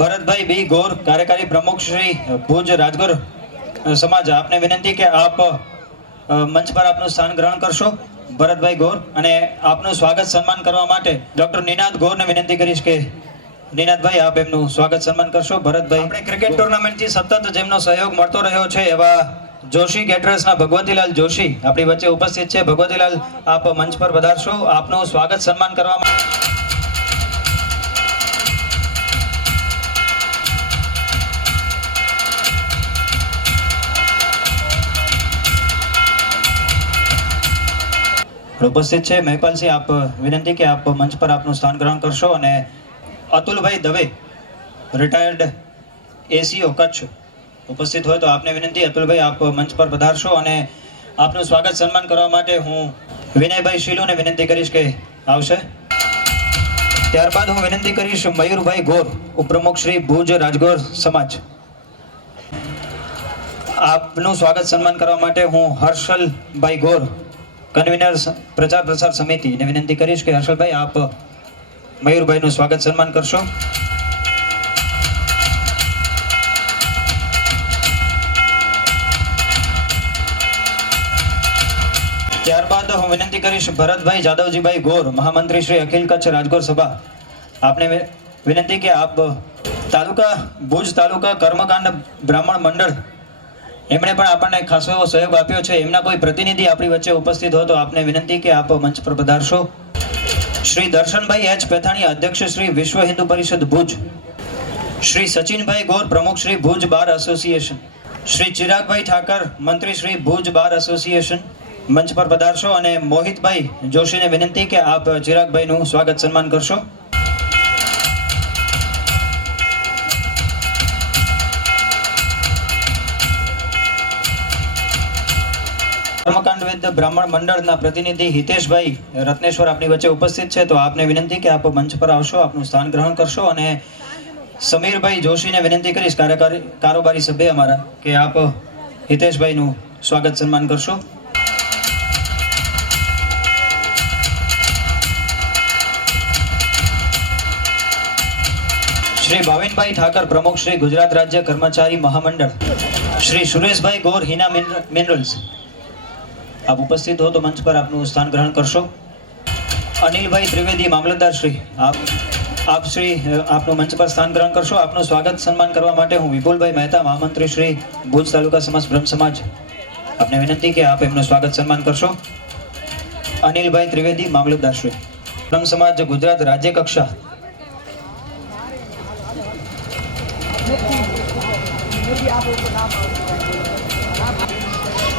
ભરતભાઈ બી ગોર કાર્યકારી પ્રમુખ શ્રી ભુજ રાજગોર સમાજ, આપને વિનંતી કે આપ મંચ પર આપનું સ્થાન ગ્રહણ કરશો. ભરતભાઈ ગોર. અને આપનું સ્વાગત સન્માન કરવા માટે ડોક્ટર નિનાદ ગોરને વિનંતી કરીશ કે નિનાદભાઈ આપ એમનું સ્વાગત સન્માન કરશો. ભરતભાઈ. આપણે ક્રિકેટ ટુર્નામેન્ટથી સતત જેમનો સહયોગ મળતો રહ્યો છે એવા જોશી કેટરર્સના ભગવતીલાલ જોશી આપણી વચ્ચે ઉપસ્થિત છે. ભગવતીલાલ આપ મંચ પર પધારશો. આપનું સ્વાગત સન્માન કરવામાં ઉપસ્થિત છે. મહેપાલસિંહ આપ વિનંતી કે આપ મંચ પર આપનું સ્થાન ગ્રહણ કરશો. અને અતુલભાઈ દવે રિટાયર્ડ એસીઓ કચ્છ ઉપસ્થિત હોય તો આપને વિનંતી અતુલભાઈ આપ મંચ પર પધારશો. અને આપનું સ્વાગત સન્માન કરવા માટે હું વિનયભાઈ શીલુને વિનંતી કરીશ કે આવશે. ત્યારબાદ હું વિનંતી કરીશ મયુરભાઈ ગોર ઉપપ્રમુખ શ્રી ભુજ રાજગોર સમાજ. આપનું સ્વાગત સન્માન કરવા માટે હું હર્ષલભાઈ ગોર કન્વીનર પ્રચાર પ્રસાર સમિતિને વિનંતી કરીશ કે હર્ષલભાઈ આપ મયુરભાઈનું સ્વાગત સન્માન કરશો. ત્યારબાદ હું વિનંતી કરીશ ભરતભાઈ જાદવજીભાઈ ગોર, મહામંત્રી શ્રી અખિલ કચ્છ રાજગોર સભા. આપને વિનંતી કે આપ તાલુકા ભુજ તાલુકા કર્મકાંડ બ્રાહ્મણ મંડળ એમણે પણ આપણને ખાસો એવો સહયોગ આપ્યો છે. એમના કોઈ પ્રતિનિધિ આપણી વચ્ચે ઉપસ્થિત હોય તો આપને વિનંતી કે આપ મંચ પર પધારશો. શ્રી દર્શનભાઈ એચ પેથાણી, અધ્યક્ષ શ્રી વિશ્વ હિન્દુ પરિષદ ભુજ. શ્રી સચિનભાઈ ગોર, પ્રમુખ શ્રી ભુજ બાર એસોસિએશન. શ્રી ચિરાગભાઈ ઠાકર, મંત્રી શ્રી ભુજ બાર એસોસિએશન, મંચ પર પધારશો. અને મોહિતભાઈ જોશીને વિનંતી કે આપ ચિરાગભાઈનું સ્વાગત સન્માન કરશો. કર્મકાંડ બ્રાહ્મણ મંડળના પ્રતિનિધિ હિતેશભાઈ રત્નેશ્વર આપણી વચ્ચે ઉપસ્થિત છે, તો આપને વિનંતી કે આપ મંચ પર આવશો, આપનું સ્થાન ગ્રહણ કરશો. અને સમીરભાઈ જોશીને વિનંતી કરીશ, કારોબારી સભ્ય અમારા, કે આપ હિતેશભાઈનું સ્વાગત સન્માન કરશો. શ્રી ભાવિનભાઈ ઠાકર, પ્રમુખ શ્રી ગુજરાત રાજ્ય કર્મચારી મહામંડળ. શ્રી સુરેશભાઈ ગોર, હિના મિનરલ્સ. આપ ઉપસ્થિત હો તો મંચ પર આપનું સ્થાન ગ્રહણ કરશો. અનિલભાઈ ત્રિવેદી, મામલતદાર શ્રી, આપ શ્રી આપનું મંચ પર સ્થાન ગ્રહણ કરશો. આપનું સ્વાગત સન્માન કરવા માટે હું વિપુલભાઈ મહેતા, મહામંત્રી શ્રી ભુજ તાલુકા સમસ્ત બ્રહ્મ સમાજ, આપને વિનંતી કે આપ એમનું સ્વાગત સન્માન કરશો. અનિલભાઈ ત્રિવેદી, મામલતદાર શ્રી, બ્રહ્મ સમાજ ગુજરાત રાજ્ય કક્ષા.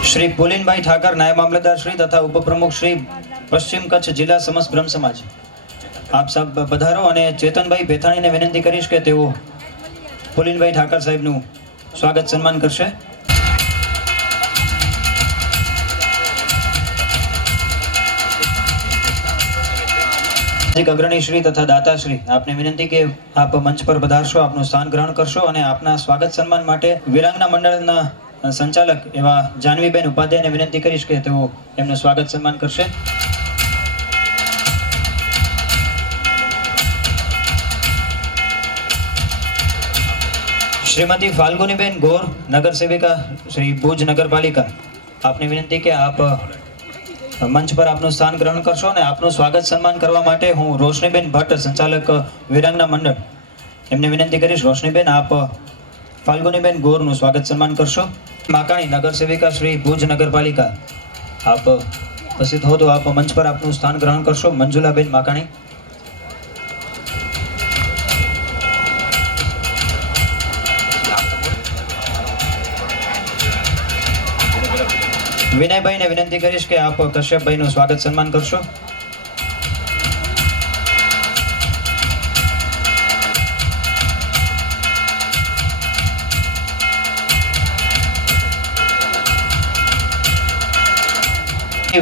શ્રી પુલિનભાઈ ઠાકર, નાયબ મામલતદાર શ્રી તથા ઉપપ્રમુખ શ્રી પશ્ચિમ કચ્છ જિલ્લા સમસ્ત બ્રહ્મ સમાજ, આપ સબ પધારો. અને ચેતનભાઈ ભેથાણીને વિનંતી કરીશ કે તેઓ પુલિનભાઈ ઠાકર સાહેબનું સ્વાગત સન્માન કરશે. અગ્રણી શ્રી તથા દાતાશ્રી, આપને વિનંતી કે આપ મંચ પર પધારશો, આપનું સ્થાન ગ્રહણ કરશો. અને આપના સ્વાગત સન્માન માટે વિરાંગના મંડળના સંચાલક એવા જાનવીબેન ઉપાધ્યાયને વિનંતી કરીશ કે તેઓ એમનું સ્વાગત સન્માન કરશે. શ્રીમતી ફાલ્ગુનીબેન ગોર, નગર સેવિકા શ્રી ભુજ નગરપાલિકા, આપને વિનંતી કે આપ મંચ પર આપનું સ્થાન ગ્રહણ કરશો. અને આપનું સ્વાગત સન્માન કરવા માટે હું રોશનીબેન ભટ્ટ, સંચાલક વિરાંગના મંડળ, એમને વિનંતી કરીશ. રોશનીબેન, આપ ફાલ્ગુનીબેન ગોરનું સ્વાગત સન્માન કરશો. માકાણી, નગર સેવિકા શ્રી ભુજ નગરપાલિકા, આપ ઉપસ્થિત હો તો આપ મંચ પર આપનું સ્થાન ગ્રહણ કરશો. મંજુલાબેન માકાણી. વિનયભાઈને વિનંતી કરીશ કે આપ કશ્યપભાઈનું સ્વાગત સન્માન કરશો.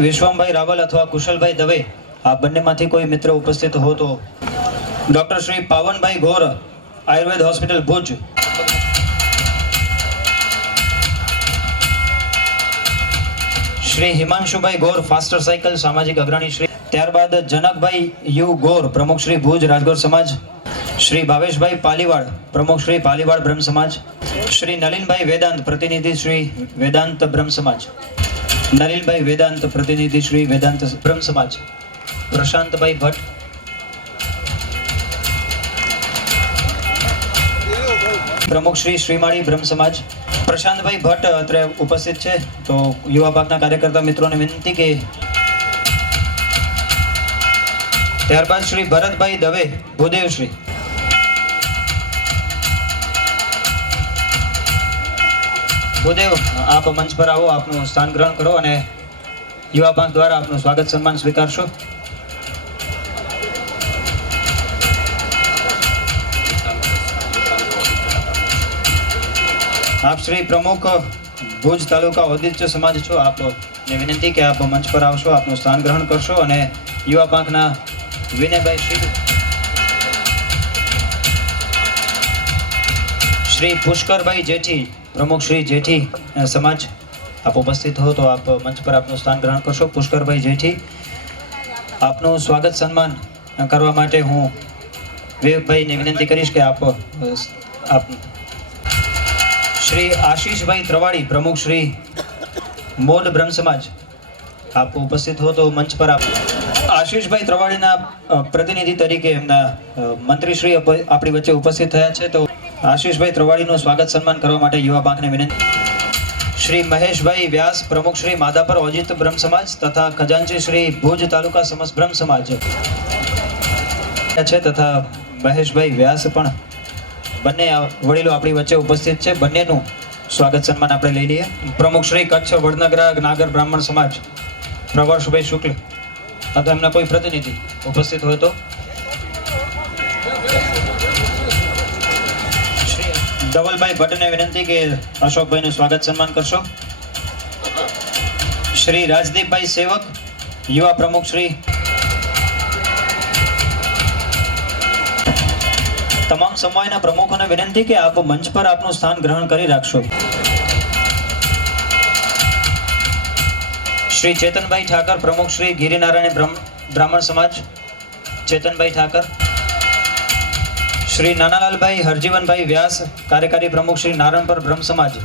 વિશ્વમભાઈ રાવલ અથવા કુશલભાઈ દવે, આ બંનેમાંથી કોઈ મિત્ર ઉપસ્થિત હો તો. ડોક્ટર શ્રી પાવનભાઈ ગોર, આયુર્વેદ હોસ્પિટલ ભુજ. શ્રી હિમાંશુભાઈ ગોર, ફાસ્ટર સાયકલ, સામાજિક અગ્રણી શ્રી. ત્યારબાદ જનકભાઈ યુ ગોર, પ્રમુખ શ્રી ભુજ રાજગોર સમાજ. શ્રી ભાવેશભાઈ પાલીવાડ, પ્રમુખ શ્રી પાલીવાડ બ્રહ્મ સમાજ. શ્રી નલિનભાઈ વેદાંત, પ્રતિનિધિ શ્રી વેદાંત બ્રહ્મ સમાજ. નલિનભાઈ વેદાંત, પ્રતિનિધિ શ્રી વેદાંત બ્રહ્મ સમાજ. પ્રશાંતભાઈ ભટ્ટ. પ્રમુખ શ્રી શ્રીમાળી બ્રહ્મ સમાજ. પ્રશાંતભાઈ ભટ્ટ અત્રે ઉપસ્થિત છે, તો યુવા ભાગના કાર્યકર્તા મિત્રોને વિનંતી કે. ત્યારબાદ શ્રી ભરતભાઈ દવે, ભૂદેવશ્રી. ભૂદેવ, આપ મંચ પર આવો, આપનું સ્થાન ગ્રહણ કરો અને યુવા પાંખ દ્વારા આપનું સ્વાગત સન્માન સ્વીકારશો. આપ શ્રી પ્રમુખ ભુજ તાલુકા ઔદ્યોગિક સમાજ છો, આપને વિનંતી કે આપ મંચ પર આવશો, આપનું સ્થાન ગ્રહણ કરશો. અને યુવા પાંખના વિનયભાઈ શ્રી પુષ્કરભાઈ જેઠી, પ્રમુખ શ્રી જેઠી સમાજ, આપ ઉપસ્થિત હો તો આપ મંચ પર આપનું સ્થાન ગ્રહણ કરશો. પુષ્કરભાઈ જેઠી, આપનું સ્વાગત સન્માન કરવા માટે હું વિવેકભાઈને વિનંતી કરીશ કે આપ શ્રી આશીષભાઈ ત્રવાડી, પ્રમુખ શ્રી મોડ બ્રહ્મ સમાજ, આપ ઉપસ્થિત હો તો મંચ પર આપ આશીષભાઈ ત્રવાડીના પ્રતિનિધિ તરીકે એમના મંત્રીશ્રી આપણી વચ્ચે ઉપસ્થિત થયા છે, તો આશીષભાઈ ત્રવાડીનું સ્વાગત સન્માન કરવા માટે યુવા પાંખને વિનંતી. શ્રી મહેશભાઈ વ્યાસ, પ્રમુખ શ્રી માધાપર ઓજિત બ્રહ્મ સમાજ તથા ખજાનચી શ્રી ભુજ તાલુકા સમસ્ત બ્રહ્મ સમાજ છે, તથા મહેશભાઈ વ્યાસ પણ બંને વડીલો આપણી વચ્ચે ઉપસ્થિત છે. બંનેનું સ્વાગત સન્માન આપણે લઈ લઈએ. પ્રમુખ શ્રી કચ્છ વડનગરા નાગર બ્રાહ્મણ સમાજ પ્રવાસભાઈ શુક્લ તથા એમના કોઈ પ્રતિનિધિ ઉપસ્થિત હોય તો. શ્રી ધવલભાઈ ભટ્ટને વિનંતી કે અશોકભાઈનું સ્વાગત સન્માન કરશો. શ્રી રાજદીપભાઈ સેવક, યુવા પ્રમુખ શ્રી. તમામ સમવાયના પ્રમુખોને વિનંતી કે આપ મંચ પર આપનું સ્થાન ગ્રહણ કરી રાખશો. શ્રી ચેતનભાઈ ઠાકર, પ્રમુખ શ્રી ગિરિનારાયણ બ્રાહ્મણ સમાજ ચેતનભાઈ ઠાકર. શ્રી નાનાલાલભાઈ હરજીવનભાઈ વ્યાસ, કાર્યકારી પ્રમુખ શ્રી નારણપર બ્રહ્મ સમાજ.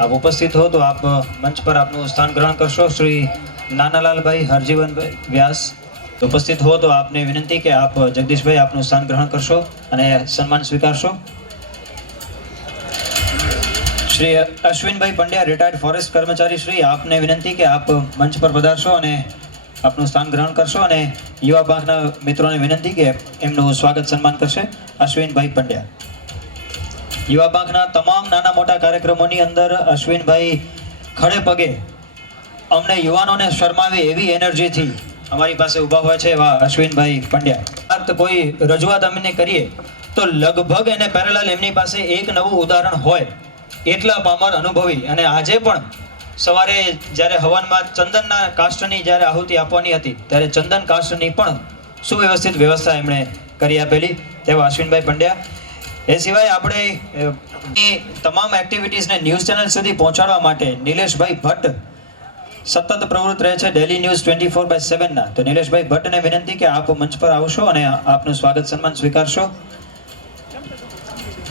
આપ ઉપસ્થિત હો તો આપ મંચ પર આપનું સ્થાન ગ્રહણ કરશો. શ્રી નાનાલાલભાઈ હરજીવનભાઈ વ્યાસ ઉપસ્થિત હો તો આપને વિનંતી કે આપ જગદીશભાઈ આપનું સ્થાન ગ્રહણ કરશો અને સન્માન સ્વીકારશો. શ્રી અશ્વિનભાઈ પંડ્યા, રિટાયર્ડ ફોરેસ્ટ કર્મચારી શ્રી, આપને વિનંતી કે આપ મંચ પર પધારશો અને આપનું સ્થાન ગ્રહણ કરશો અને યુવા પાંખના મિત્રોને વિનંતી કે એમનું સ્વાગત સન્માન કરશે અશ્વિનભાઈ પંડ્યા. યુવા પાંખના તમામ નાના મોટા કાર્યક્રમોની અંદર અશ્વિનભાઈ ખડે પગે અમને યુવાનોને શરમાવે એવી એનર્જીથી અમારી પાસે ઊભા હોય છે એવા અશ્વિનભાઈ પંડ્યા. કોઈ રજૂઆત અમને કરીએ તો લગભગ એને પેરેલલ એમની પાસે એક નવું ઉદાહરણ હોય એટલા પામર અનુભવી. અને આજે પણ સવારે જ્યારે હવનમાં ચંદનના કાષ્ટની જ્યારે આહુતિ આપવાની હતી ત્યારે ચંદન કાષ્ટની પણ સુવ્યવસ્થિત વ્યવસ્થા એમણે કરી આપેલી તેવા અશ્વિનભાઈ પંડ્યા. એ સિવાય આપણે તમામ એક્ટિવિટીઝને ન્યૂઝ ચેનલ સુધી પહોંચાડવા માટે નિલેશભાઈ ભટ્ટ સતત પ્રવૃત્ત રહે છે ડેલી ન્યૂઝ 24/7 ના. તો નિલેશભાઈ ભટ્ટને વિનંતી કે આપ મંચ પર આવશો અને આપનું સ્વાગત સન્માન સ્વીકારશો.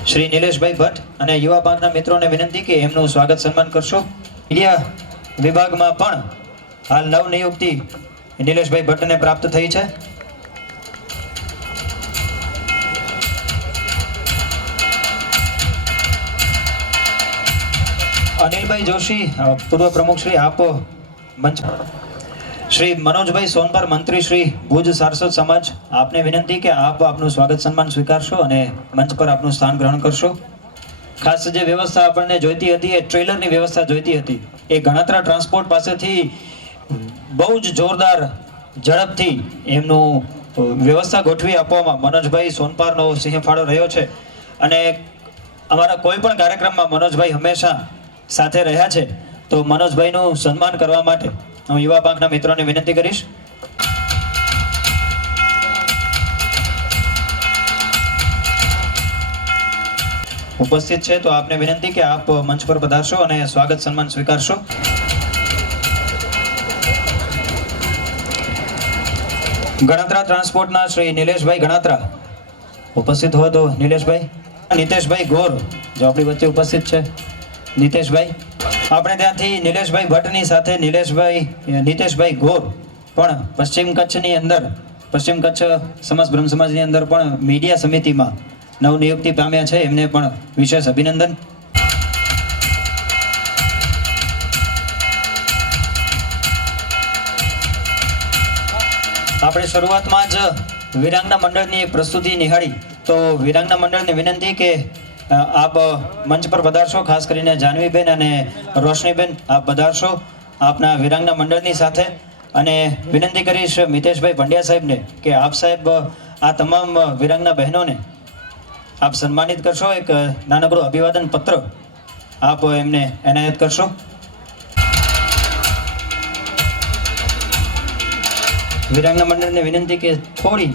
શ્રી નિલેશભાઈ ભટ્ટ અને યુવા પાંખના મિત્રોને વિનંતી કે એમનું સ્વાગત સન્માન કરશો. મીડિયા વિભાગમાં પણ હાલ નવનિયુક્તિ નિલેશભાઈ ભટ્ટને પ્રાપ્ત થઈ છે. અનિલભાઈ જોશી, પૂર્વ પ્રમુખ શ્રી, આપ મંચ. શ્રી મનોજભાઈ સોનપર, મંત્રી શ્રી ભુજ સારસ્વત સમાજ, આપને વિનંતી કે આપ આપનું સ્વાગત સન્માન સ્વીકારશો અને મંચ પર આપનું સ્થાન ગ્રહણ કરશો. ખાસ જે વ્યવસ્થા આપણને જોઈતી હતી એ ટ્રેલરની વ્યવસ્થા જોઈતી હતી એ ગણાત્રા ટ્રાન્સપોર્ટ પાસેથી બહુ જ જોરદાર ઝડપથી એમનું વ્યવસ્થા ગોઠવી આપવામાં મનોજભાઈ સોનપારનો સિંહ ફાળો રહ્યો છે. અને અમારા કોઈ પણ કાર્યક્રમમાં મનોજભાઈ હંમેશા સાથે રહ્યા છે. તો મનોજભાઈનું સન્માન કરવા માટે હું યુવા પાંખના મિત્રોને વિનંતી કરીશ. ઉપસ્થિત છે તો આપને વિનંતી કે આપ મંચ પર પધારશો અને સ્વાગત સન્માન સ્વીકારશો. ગણાત્રા ટ્રાન્સપોર્ટના શ્રી નિલેશભાઈ ગણાત્રા ઉપસ્થિત હોય તો નિલેશભાઈ. નીતેશભાઈ ગોર જો આપણી વચ્ચે ઉપસ્થિત છે નીતેશભાઈ. આપણે ત્યાંથી નિલેશભાઈ ભટ્ટની સાથે નીતેશભાઈ ગોર પણ પશ્ચિમ કચ્છની અંદર પશ્ચિમ કચ્છ સમસ્ત બ્રહ્મ સમાજની અંદર પણ મીડિયા સમિતિમાં નવનિયુક્તિ પામ્યા છે. એમને પણ વિશેષ અભિનંદન. આપણે શરૂઆતમાં જ વિરાંગના મંડળની પ્રસ્તુતિ નિહાળી તો વિરાંગના મંડળને વિનંતી કે આપ મંચ પર પધારશો. ખાસ કરીને જાનવીબેન અને રોશનીબેન આપ પધારશો આપના વિરાંગના મંડળની સાથે. અને વિનંતી કરીશ મિતેશભાઈ પંડ્યા સાહેબને કે આપ સાહેબ આ તમામ વિરાંગના બહેનોને આપ સન્માનિત કરશો. એક નાનકડું અભિવાદન પત્ર આપ એમને એનાયત કરશો. વિરાંગના મંડળને વિનંતી કે થોડી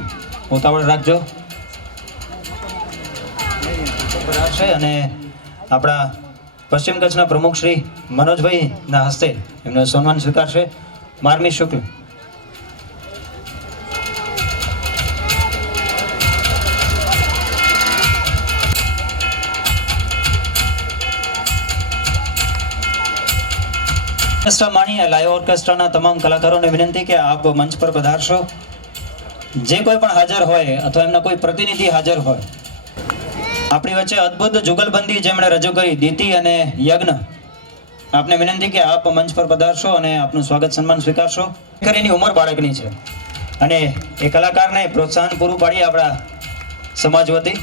ઉતાવળ રાખજો. અને આપણા પશ્ચિમ કચ્છના પ્રમુખ શ્રી મનોજભાઈના હસ્તે એમનું સન્માન સ્વીકારશે માર્મી શુક્લ. ઓર્કેસ્ટ્રા માણીએ લાઈવ ઓર્કેસ્ટ્રાના તમામ કલાકારોને વિનંતી કે આપ મંચ પર પધારશો. જે કોઈ પણ હાજર હોય અથવા એમના કોઈ પ્રતિનિધિ હાજર હોય. આપણી વચ્ચે અદ્ભુત જુગલબંધી જેમણે રજૂ કરી દીતિ અને યજ્ઞ, આપને વિનંતી કે આપ મંચ પર પધારશો અને આપનું સ્વાગત સન્માન સ્વીકારશો. ખરેખર ઉંમર બાળકની છે અને એ કલાકારને પ્રોત્સાહન પૂરું પાડીએ આપણા સમાજ વતી.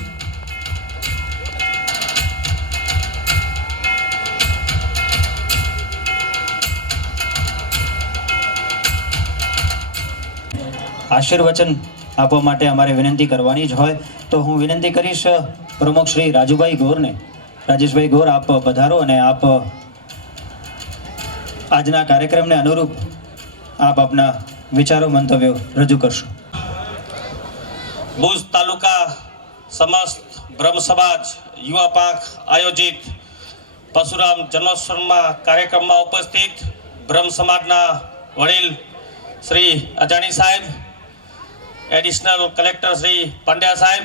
આશીર્વચન આપવા માટે અમારે વિનંતી કરવાની જ હોય તો હું વિનંતી કરીશ પ્રમુખ શ્રી રાજુભાઈ ગોરને. રાજેશભાઈ ગોર, આપ પધારો અને આપ આજના કાર્યક્રમને અનુરૂપ આપ આપના વિચારો મંતવ્યો રજૂ કરશો. ભુજ તાલુકા સમસ્ત બ્રહ્મ સમાજ યુવા પાંખ આયોજિત પરશુરામ જન્મોત્સવમાં કાર્યક્રમમાં ઉપસ્થિત બ્રહ્મ સમાજના વડીલ શ્રી અજાણી સાહેબ, એડિશનલ કલેક્ટર શ્રી પંડ્યા સાહેબ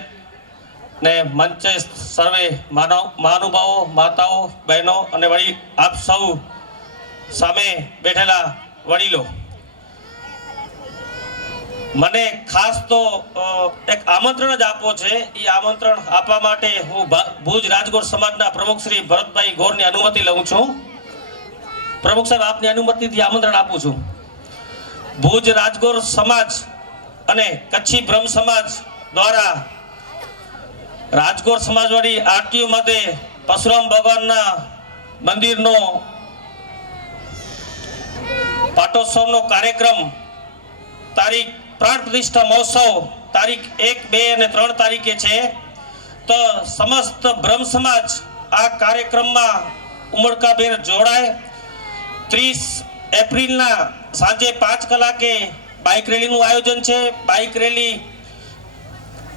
ને મંચે સર્વે મહાનુભાવો, માતાઓ, બહેનો અને વડીલ આપ સૌ સામે બેઠેલા વડીલો, મને ખાસ તો એક આમંત્રણ જ આપવો છે. એ આમંત્રણ આપવા માટે હું ભુજ રાજગોર સમાજના પ્રમુખ શ્રી ભરતભાઈ ગોરની અનુમતિ લઉં છું. પ્રમુખ સાહેબ, આપની અનુમતિથી આમંત્રણ આપું છું. ભુજ રાજગોર સમાજ અને કચ્છી બ્રહ્મ સમાજ દ્વારા રાજગોર સમાજવાડી આરટીયુ મધ્યે પરશુરામ ભગવાનના મંદિરનો પાટોત્સવનો કાર્યક્રમ તારીખ પ્રાણ પ્રતિષ્ઠા મહોત્સવ તારીખ 1, 2 અને 3 તારીખે છે. તો સમસ્ત બ્રહ્મ સમાજ આ કાર્યક્રમમાં ઉમળકાભેર જોડાય. 30 એપ્રિલના સાંજે 5 કલાકે બાઇક રેલીનું આયોજન છે. બાઇક રેલી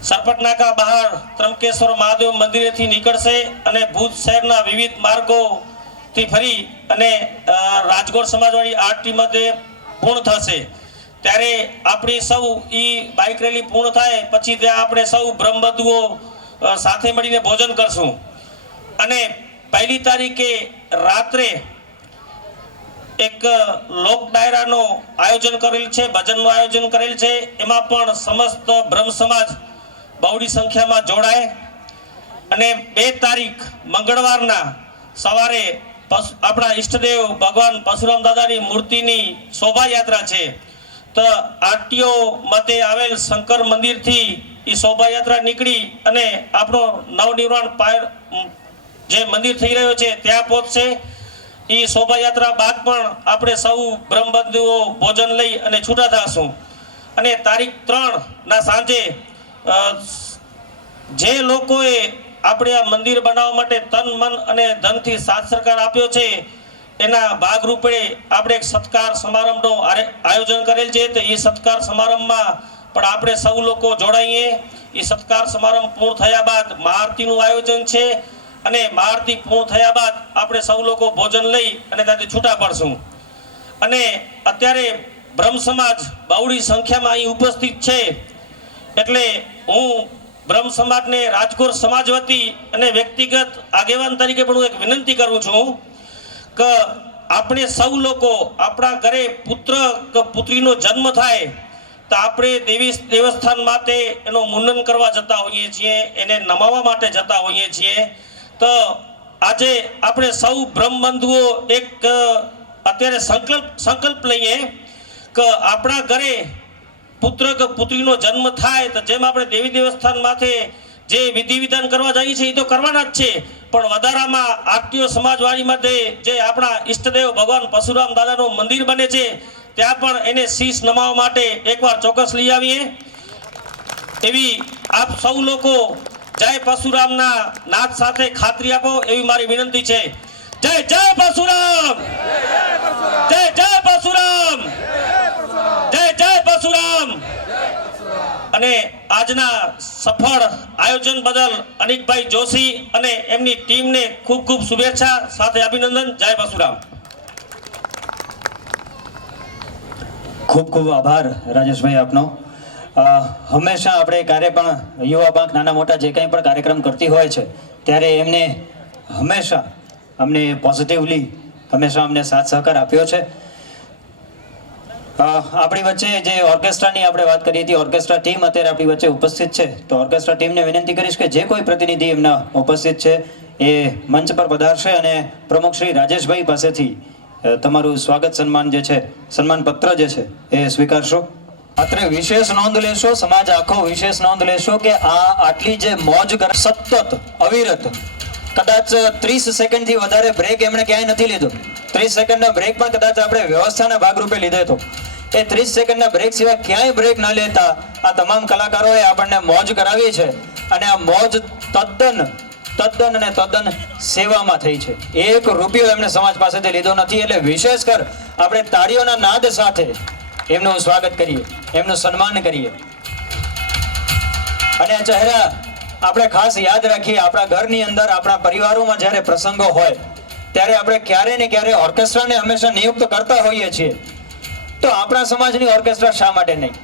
સરપટ નાકા બહાર ત્રંબકેશ્વર મહાદેવ મંદિરેથી નીકળશે અને ભુજ શહેરના વિવિધ માર્ગોથી ફરી અને રાજગોર સમાજવાડી આરટી મધ્યે પૂર્ણ થશે. ત્યારે આપણી સૌ બાઇક રેલી પૂર્ણ થાય પછી ત્યાં આપણે સૌ બ્રહ્મબંધુઓ સાથે મળીને ભોજન કરશું. અને 1 તારીખે રાત્રે એક લોક ડાયરાનો આયોજન કરેલ છે, ભજનનું આયોજન કરેલ છે. એમાં પણ સમસ્ત બ્રહ્મ સમાજ બહોળી સંખ્યામાં જોડાય. અને 2 તારીખ મંગળવારના સવારે આપણા ઈષ્ટદેવ ભગવાન પરશુરામ દાદાની મૂર્તિની શોભાયાત્રા છે. તો આરટીઓ મધ્યે આવેલ શંકર મંદિરથી એ શોભાયાત્રા નીકળી અને આપણો નવનિર્વાણ જે મંદિર થઈ રહ્યો છે ત્યાં પહોંચશે. એ શોભાયાત્રા બાદ પણ આપણે સૌ બ્રહ્મબંધુઓ ભોજન લઈ અને છૂટા થશું. અને તારીખ 3ના સાંજે જે લોકોએ આપણે આ મંદિર બનાવવા માટે તન, મન અને ધનથી સાથ સરકાર આપ્યો છે એના ભાગરૂપે આપણે એક સત્કાર સમારંભનો આયોજન કરેલ છે. તો એ સત્કાર સમારંભમાં પણ આપણે સૌ લોકો જોડાઈએ. એ સત્કાર સમારંભ પૂર્ણ થયા બાદ મહાઆરતીનું આયોજન છે અને મહાઆરતી પૂર્ણ થયા બાદ આપણે સૌ લોકો ભોજન લઈ અને ત્યાંથી છૂટા પડશું. અને અત્યારે બ્રહ્મ સમાજ બહોળી સંખ્યામાં અહીં ઉપસ્થિત છે એટલે હું બ્રહ્મ સમાજને રાજગોર સમાજ વતી અને વ્યક્તિગત આગેવાન તરીકે પણ હું એક વિનંતી કરું છું કે આપણે સૌ લોકો આપણા ઘરે પુત્ર કે પુત્રીનો જન્મ થાય તો આપણે દેવસ્થાન માટે એનો મુંડન કરવા જતા હોઈએ છીએ, એને નમાવવા માટે જતા હોઈએ છીએ. તો આજે આપણે સૌ બ્રહ્મબંધુઓ એક અત્યારે સંકલ્પ લઈએ કે આપણા ઘરે પુત્ર કે પુત્રીનો જન્મ થાય તો જેમ આપણે દેવી દેવસ્થાન માથે જે વિધિ વિધાન કરવા જઈએ છીએ એ તો કરવાના જ છે, પણ વધારામાં આરટીઓ સમાજવાડી મધ્યે જે આપણા ઈષ્ટદેવ ભગવાન પરશુરામ દાદાનું મંદિર બને છે ત્યાં પણ એને શીશ નમાવવા માટે એકવાર ચોક્કસ લઈ આવીએ. એવી આપ સૌ લોકો જય પરશુરામના નાદ સાથે ખાતરી આપો એવી મારી વિનંતી છે. જય જય પરશુરામ, જય જય પરશુરામ, જય જય પરશુરામ. અને આજના સફળ આયોજન બદલ અનિકભાઈ જોશી અને એમની ટીમને ખૂબ ખૂબ શુભેચ્છા સાથે અભિનંદન. જય પરશુરામ. ખૂબ ખૂબ આભાર રાજેશભાઈ આપનો. હંમેશા આપણે કાર્ય પણ યુવા પાંખ નાના મોટા જે કંઈ પણ કાર્યક્રમ કરતી હોય છે ત્યારે એમને હંમેશા અમને પોઝિટિવલી હંમેશા અમને સાથ સહકાર આપ્યો છે. આપણી વચ્ચે જે ઓર્કેસ્ટ્રાની આપણે વાત કરી હતી, ઓર્કેસ્ટ્રા ટીમ અત્યારે આપણી વચ્ચે ઉપસ્થિત છે. તો ઓર્કેસ્ટ્રા ટીમને વિનંતી કરીશ કે જે કોઈ પ્રતિનિધિ એમના ઉપસ્થિત છે એ મંચ પર પધારશે અને પ્રમુખ શ્રી રાજેશભાઈ પાસેથી તમારું સ્વાગત સન્માન જે છે, સન્માન પત્ર જે છે એ સ્વીકારશો. અત્રે વિશેષ નોંધ લેશો, સમાજ આખો વિશેષ નોંધ લેશો કે આ આટલી જે મોજ સતત અવિરત, કદાચ 30 સેકન્ડથી વધારે બ્રેક એમણે ક્યાંય નથી લીધો. 30 સેકન્ડના બ્રેક પણ કદાચ આપણે વ્યવસ્થાના ભાગરૂપે લીધો હતો. એ 30 સેકન્ડના બ્રેક સિવાય ક્યાંય બ્રેક ન લેતા આ તમામ કલાકારોએ આપણને મોજ કરાવી છે. અને આ મોજ તદ્દન સેવામાં થઈ છે. 1 રૂપિયો એમણે સમાજ પાસેથી લીધો નથી. એટલે વિશેષ કર આપણે તાળીઓના નાદ સાથે એમનું સ્વાગત કરીએ, એમનું સન્માન કરીએ. અને આ ચહેરા આપણે ખાસ યાદ રાખીએ. આપણા ઘરની અંદર, આપણા પરિવારોમાં જ્યારે પ્રસંગો હોય ત્યારે આપણે ક્યારે ને ક્યારે ઓર્કેસ્ટ્રાને હંમેશા નિયુક્ત કરતા હોઈએ છીએ. તો આપણા સમાજની ઓર્કેસ્ટ્રા શા માટે નહીં?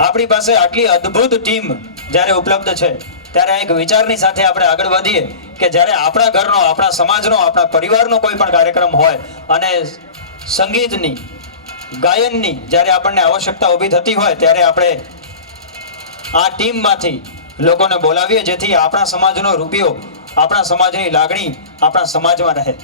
આપણી પાસે આટલી અદ્ભુત ટીમ જ્યારે ઉપલબ્ધ છે ત્યારે એક વિચારની સાથે આપણે આગળ વધીએ કે જ્યારે આપણા ઘરનો, આપણા સમાજનો, આપણા પરિવારનો કોઈ પણ કાર્યક્રમ હોય અને સંગીતની, ગાયનની જ્યારે આપણને આવશ્યકતા ઊભી થતી હોય ત્યારે આપણે આ ટીમમાંથી લોકોને બોલાવીએ, જેથી આપણા સમાજનો રૂપિયો, આપણા સમાજની લાગણી આપણા સમાજમાં રહે.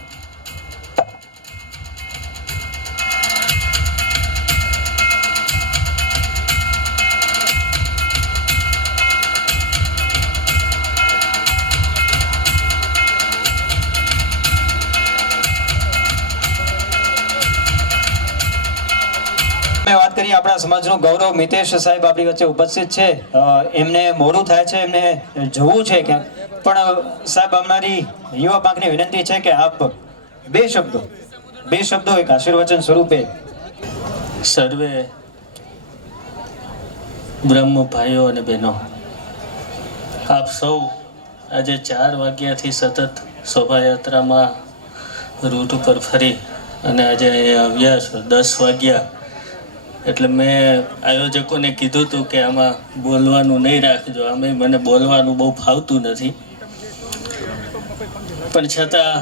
વાત કરીએ આપણા સમાજનું ગૌરવ, મિતેશ સાહેબ આપણી વચ્ચે ઉપસ્થિત છે. એમને મોડું થાય છે, એમને જવું છે ક્યાંક, પણ સાહેબ અમારી યુવા પાંખની વિનંતી છે કે આપ બે શબ્દો એક આશીર્વચન સ્વરૂપે. સર્વે બ્રહ્મ ભાઈઓ અને બહેનો, આપ સૌ આજે 4 વાગ્યાથી સતત શોભાયાત્રામાં રૂટ ઉપર ફરી અને આજે અહીંયા આવ્યા છો 10 વાગ્યા. એટલે મેં આયોજકોને કીધું હતું કે આમાં બોલવાનું નહીં રાખજો. આમે મને બોલવાનું બહુ ફાવતું નથી, પણ છતાં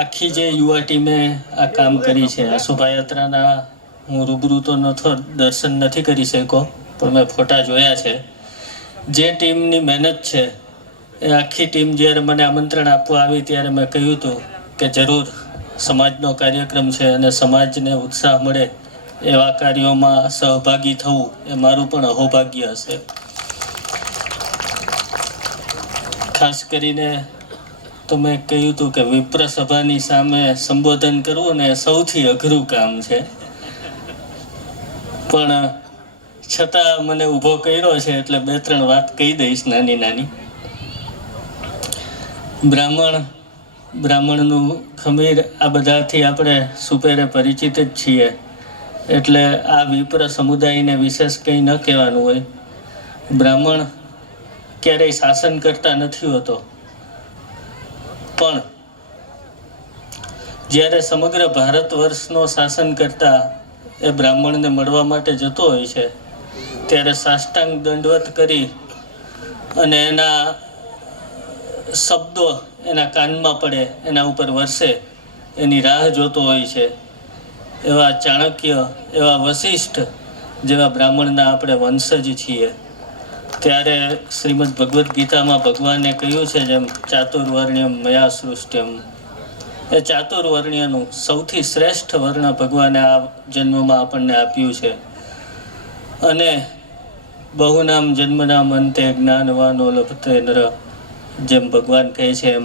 આખી જે યુવા ટીમે આ કામ કરી છે, આ શોભાયાત્રાના હું રૂબરૂ તો દર્શન નથી કરી શક્યો, પણ મેં ફોટા જોયા છે. જે ટીમની મહેનત છે એ આખી ટીમ જ્યારે મને આમંત્રણ આપવા આવી ત્યારે મેં કહ્યું હતું કે જરૂર સમાજનો કાર્યક્રમ છે અને સમાજને ઉત્સાહ મળે એવા કાર્યોમાં સહભાગી થવું એ મારું પણ અહોભાગ્ય હશે. ખાસ કરીને તો મેં કહ્યું હતું કે વિપ્ર સભાની સામે સંબોધન કરવું ને સૌથી અઘરું કામ છે, પણ છતાં મને ઊભો કર્યો છે એટલે 2-3 વાત કહી દઈશ નાની. બ્રાહ્મણનું ખમીર આ બધાથી આપણે સુપેરે પરિચિત જ છીએ, એટલે આ વિપ્ર સમુદાયને વિશેષ કંઈ ન કહેવાનું હોય. બ્રાહ્મણ ક્યારેય શાસન કરતા નથી હોતો, પણ જ્યારે સમગ્ર ભારત વર્ષનો શાસન કરતા એ બ્રાહ્મણને મળવા માટે જતો હોય છે ત્યારે સાષ્ટાંગ દંડવત કરી અને એના શબ્દો એના કાનમાં પડે, એના ઉપર વરસે, એની રાહ જોતો હોય છે. એવા ચાણક્ય, એવા વશિષ્ઠ જેવા બ્રાહ્મણના આપણે વંશજ છીએ. ત્યારે શ્રીમદ ભગવદ્ ગીતામાં ભગવાને કહ્યું છે જેમ ચાતુર્વર્ણ્યમ મયા સૃષ્ટ્યમ, એ ચાતુર્વર્ણ્યનું સૌથી શ્રેષ્ઠ વર્ણ ભગવાને આ જન્મમાં આપણને આપ્યું છે. અને બહુનામ જન્મના અંતે જ્ઞાનવાનો લભતે નર, જેમ ભગવાન કહે છે એમ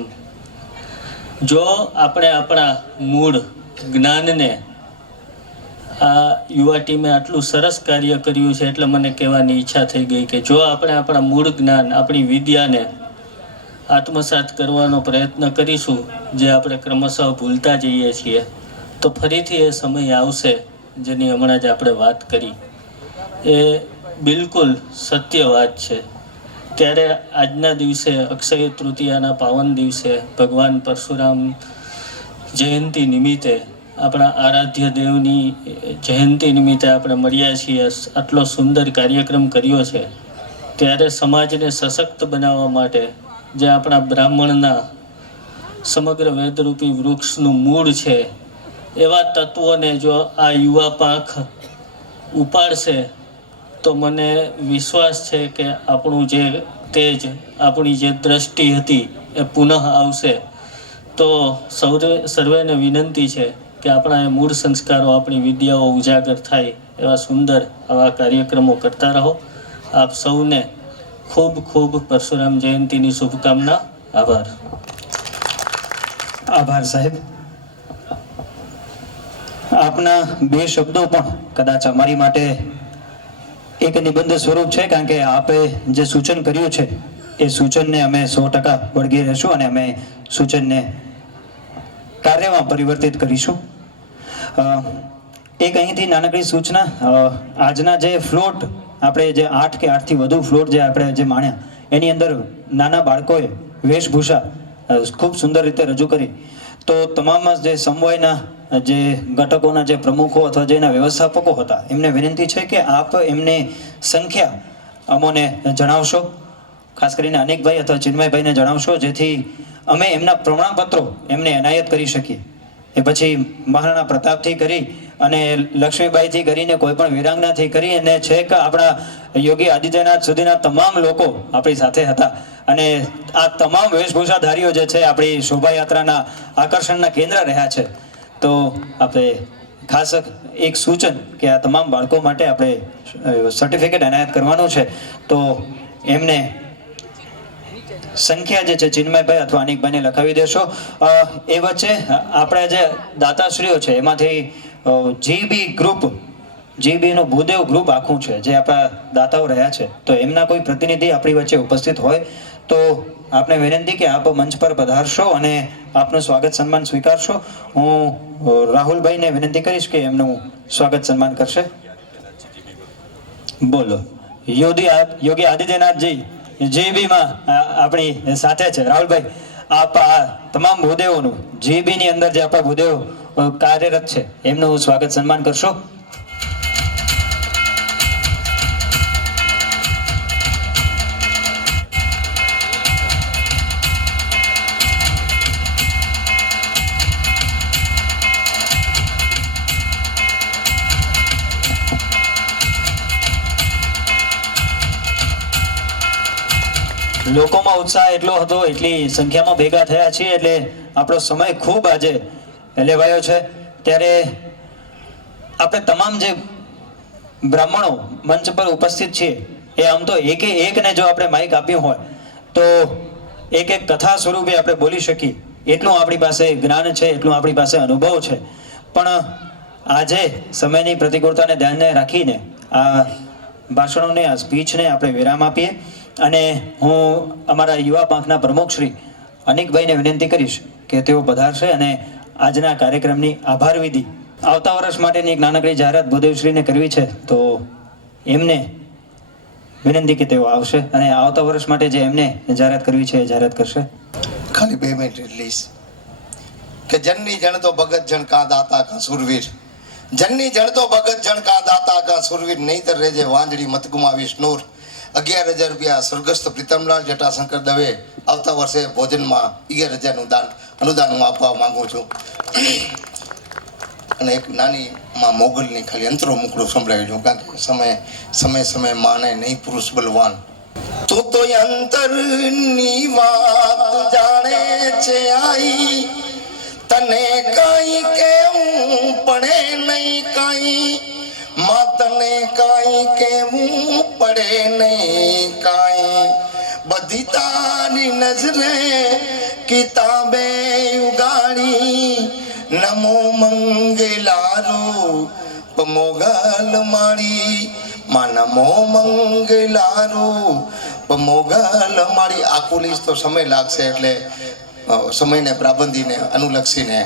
જો આપણે આપણા મૂળ જ્ઞાનને, આ યુવા ટીમે આટલું સરસ કાર્ય કર્યું છે એટલે મને કહેવાની ઈચ્છા થઈ ગઈ કે જો આપણે આપણા મૂળ જ્ઞાન, આપણી વિદ્યાને આત્મસાત કરવાનો પ્રયત્ન કરીશું, જે આપણે ક્રમશઃ ભૂલતા જઈએ છીએ, તો ફરીથી એ સમય આવશે જેની હમણાં જ આપણે વાત કરી. એ બિલકુલ સત્ય વાત છે. ત્યારે આજના દિવસે, અક્ષય તૃતીયાના પાવન દિવસે, ભગવાન પરશુરામ જયંતિ નિમિત્તે, આપણા આરાધ્ય દેવની જયંતિ નિમિત્તે આપણે મળ્યા છીએ, આટલો સુંદર કાર્યક્રમ કર્યો છે. ત્યારે સમાજને સશક્ત બનાવવા માટે જે આપણા બ્રાહ્મણના સમગ્ર વેદરૂપી વૃક્ષનું મૂળ છે એવા તત્વોને જો આ યુવા પાંખ ઉપાડશે તો મને વિશ્વાસ છે કે આપણું જે તેજ, આપણી જે દ્રષ્ટિ હતી એ પુનઃ આવશે. તો સર્વેને વિનંતી છે કે આપણા એ મૂળ સંસ્કારો, આપણી વિદ્યાઓ ઉજાગર થાય એવા સુંદર આવા કાર્યક્રમો કરતા રહો. આપ સૌને ખૂબ ખૂબ પરશુરામ જયંતીની શુભકામના. આભાર. આભાર સાહેબ. આપના બે શબ્દો પણ કદાચ અમારી માટે એક નિબંધ સ્વરૂપ છે, કારણ કે આપે જે સૂચન કર્યું છે એ સૂચનને અમે 100% વળગી રહીશું અને અમે સૂચનને કાર્યમાં પરિવર્તિત કરીશું. એક અહીંથી નાનકડી સૂચના, આજના જે ફ્લોટ આપણે જે 8 કે 8થી વધુ ફ્લોટ જે આપણે જે માણ્યા એની અંદર નાના બાળકોએ વેશભૂષા ખૂબ સુંદર રીતે રજૂ કરી. તો તમામ જે સમવાયના જે ઘટકોના જે પ્રમુખો અથવા જે એના વ્યવસ્થાપકો હતા એમને વિનંતી છે કે આપ એમની સંખ્યા અમોને જણાવશો, ખાસ કરીને અનેકભાઈ અથવા ચિન્મયભાઈને જણાવશો, જેથી અમે એમના પ્રમાણપત્રો એમને એનાયત કરી શકીએ. એ પછી મહારાણા પ્રતાપથી કરી અને લક્ષ્મીબાઈથી કરીને કોઈ પણ વિરાંગનાથી કરી અને છેક આપણા યોગી આદિત્યનાથ સુધીના તમામ લોકો આપણી સાથે હતા. અને આ તમામ વેશભૂષાધારીઓ જે છે આપણી શોભાયાત્રાના આકર્ષણના કેન્દ્ર રહ્યા છે. તો આપણે ખાસ એક સૂચન કે આ તમામ બાળકો માટે આપણે સર્ટિફિકેટ એનાયત કરવાનું છે. તો એમને સંખ્યા જે છે ચિન્મયભાઈ અથવા અનિકભાઈને લખાવી દેશો. એ વચ્ચે આપણા જે દાતાશ્રીઓ છે એમાંથી જીબી ગ્રુપ, જીબીનું ભૂદેવ ગ્રુપ આખું છે જે આપણા દાતાઓ રહ્યા છે, તો એમના કોઈ પ્રતિનિધિ આપણી વચ્ચે ઉપસ્થિત હોય તો આપને વિનંતી કે આપ મંચ પર પધારશો અને આપનું સ્વાગત સન્માન સ્વીકારશો. હું રાહુલભાઈને વિનંતી કરીશ કે એમનું સ્વાગત સન્માન કરશે. બોલો. યોગી આદિત્યનાથજી જીબીમાં આપણી સાથે છે. રાહુલભાઈ, આપ આ તમામ ભૂદેવોનું જીબીની અંદર જે આપણા ભૂદેવ કાર્યરત છે એમનું સ્વાગત સન્માન કરશો. લોકોમાં ઉત્સાહ એટલો હતો, એટલી સંખ્યામાં ભેગા થયા છીએ એટલે આપણો સમય ખૂબ આજે લેવાયો છે. ત્યારે આપણે તમામ જે બ્રાહ્મણો મંચ પર ઉપસ્થિત છીએ એ આમ તો એકે એકને જો આપણે માઇક આપ્યું હોય તો એક એક કથા સ્વરૂપે આપણે બોલી શકીએ એટલું આપણી પાસે જ્ઞાન છે, એટલું આપણી પાસે અનુભવ છે. પણ આજે સમયની પ્રતિકૂળતાને ધ્યાને રાખીને આ ભાષણોને, આ સ્પીચને આપણે વિરામ આપીએ. અને હું અમારા યુવા પાંખના પ્રમુખ શ્રી અનિકભાઈને વિનંતી કરીશ કે તેઓ પધારશે અને આજના કાર્યક્રમની આભાર વિધિ, આવતા વર્ષ માટેની એક નાનકડી જાહેરાત ભૂદેવશ્રીને કરવી છે, તો એમને વિનંતી કે તેઓ આવશે અને આવતા વર્ષ માટે જે એમને જાહેરાત કરવી છે એ જાહેરાત કરશે. ખાલી 2 મિનિટ એટલીસ કે જનની જણ તો ભગત જણ કા દાતા કા સુરવીર, જનની જણ તો ભગત જણ કા દાતા કા સુરવીર, નહીતર રેજે વાંજળી મત ગુમાવીશ નૂર. 11,000 રૂપિયા સ્વર્ગસ્થ પ્રીતમલાલ જટાશંકર દવે આવતા વર્ષે ભોજનમાં 11,000 અનુદાન હું આપવા માંગુ છું. અને એક નાની માં મોગલની ખાલી અંતરો મુકડું સંભળાવી છું, કારણ કે સમય માને નહીં પુરુષ બલવાન. તું તો અંતરની વાત જાણે છે આઈ, તને કાઈ કેવું પડે નહીં કાઈ, માં તને કાઈ કેવું પડે નહીં કાઈ. બધી તારી નજરે કિતાબે ઉગાડી, નમો મંગલારૂપ મોગલ માળી, માં નમો મંગલારૂપ મોગલ માળી. આખું લીસ તો સમય લાગશે એટલે સમયને પ્રાબંધીને અનુલક્ષીને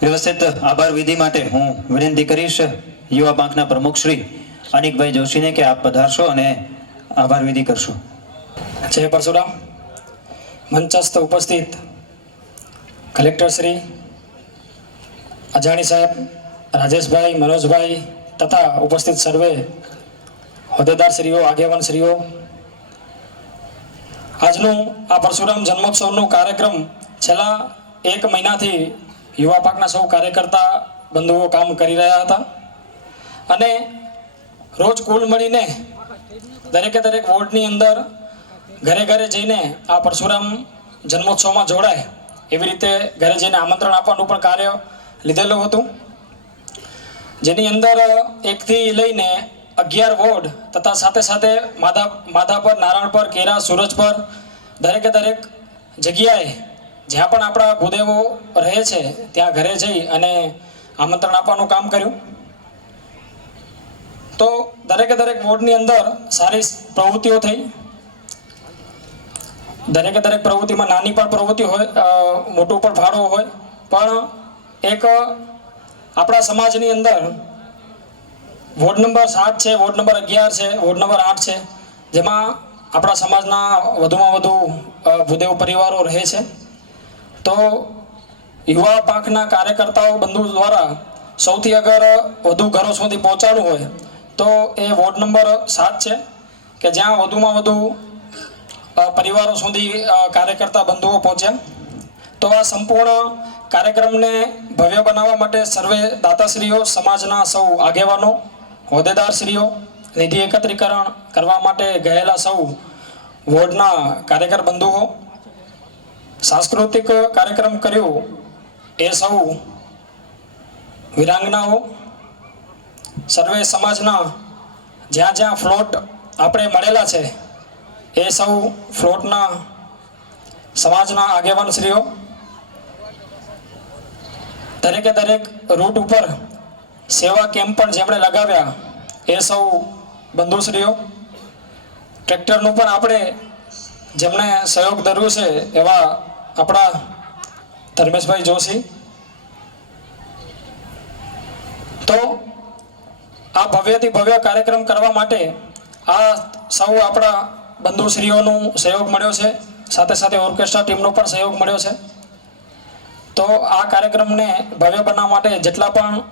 વ્યવસ્થિત આભાર વિધિ માટે હું વિનંતી કરીશ યુવા પાંખના પ્રમુખ શ્રી અનિકભાઈ જોશીને કે આપ પધારશો અને આભાર વિધિ કરશો. જય પરશુરામ. મંચસ્થ ઉપસ્થિત કલેક્ટર શ્રી અજાણી સાહેબ, રાજેશભાઈ, મનોજભાઈ તથા ઉપસ્થિત સર્વે હોદ્દેદારશ્રીઓ, આગેવાનશ્રીઓ, આજનું આ પરશુરામ જન્મોત્સવનો કાર્યક્રમ છેલ્લા 1 મહિનાથી યુવા પાકના સૌ કાર્યકર્તા બંધુઓ કામ કરી રહ્યા હતા અને રોજ કુલ મળીને દરેકે દરેક વોર્ડની અંદર ઘરે ઘરે જઈને આ પરશુરામ જન્મોત્સવમાં જોડાય એવી રીતે ઘરે જઈને આમંત્રણ આપવાનું પણ કાર્ય લીધેલું હતું, જેની અંદર 1 થી લઈને 11 વોર્ડ તથા સાથે સાથે માધાપર, નારાયણપર, કેરા, સુરજપર દરેકે દરેક જગ્યાએ જ્યાં પણ આપણા ભૂદેવો રહે છે ત્યાં ઘરે જઈ અને આમંત્રણ આપવાનું કામ કર્યું. તો દરેકે દરેક વોર્ડની અંદર સારી પ્રવૃત્તિઓ થઈ. દરેકે દરેક પ્રવૃત્તિમાં નાની પણ પ્રવૃત્તિ હોય, મોટું પણ ફાળો હોય, પણ એક આપણા સમાજની અંદર વોર્ડ નંબર 7 છે, વોર્ડ નંબર 11 છે, વોર્ડ નંબર 8 છે, જેમાં આપણા સમાજના વધુમાં વધુ ભૂદેવ પરિવારો રહે છે. તો યુવા પાંખના કાર્યકર્તાઓ બંધુ દ્વારા સૌથી અગર વધુ ઘરો સુધી પહોંચાડવું હોય તો એ વોર્ડ નંબર 7 છે કે જ્યાં વધુમાં વધુ પરિવારો સુધી કાર્યકર્તા બંધુઓ પહોંચ્યા. તો આ સંપૂર્ણ કાર્યક્રમને ભવ્ય બનાવવા માટે સર્વે દાતાશ્રીઓ, સમાજના સૌ આગેવાનો, હોદ્દેદારશ્રીઓ, નિધિ એકત્રીકરણ કરવા માટે ગયેલા સૌ વોર્ડના કાર્યકર બંધુઓ, સાંસ્કૃતિક કાર્યક્રમ કર્યો એ સૌ વિરાંગનાઓ, સર્વે સમાજના જ્યાં જ્યાં ફ્લોટ આપણે મળેલા છે એ સૌ ફ્લોટના સમાજના આગેવાનશ્રીઓ, દરેકે દરેક રૂટ ઉપર સેવા કેમ્પ પણ જેમણે લગાવ્યા એ સૌ બંધુશ્રીઓ, ટ્રેક્ટરનું પણ આપણે જેમણે સહયોગ ધર્યું છે એવા આપણા ધર્મેશભાઈ જોશી. તો આ ભવ્યથી ભવ્ય કાર્યક્રમ કરવા માટે આ સૌ આપણા બંધુશ્રીઓનો સહયોગ મળ્યો છે, સાથે સાથે ઓર્કેસ્ટ્રા ટીમનો પણ સહયોગ મળ્યો છે. તો આ કાર્યક્રમને ભવ્ય બનાવવા માટે જેટલા પણ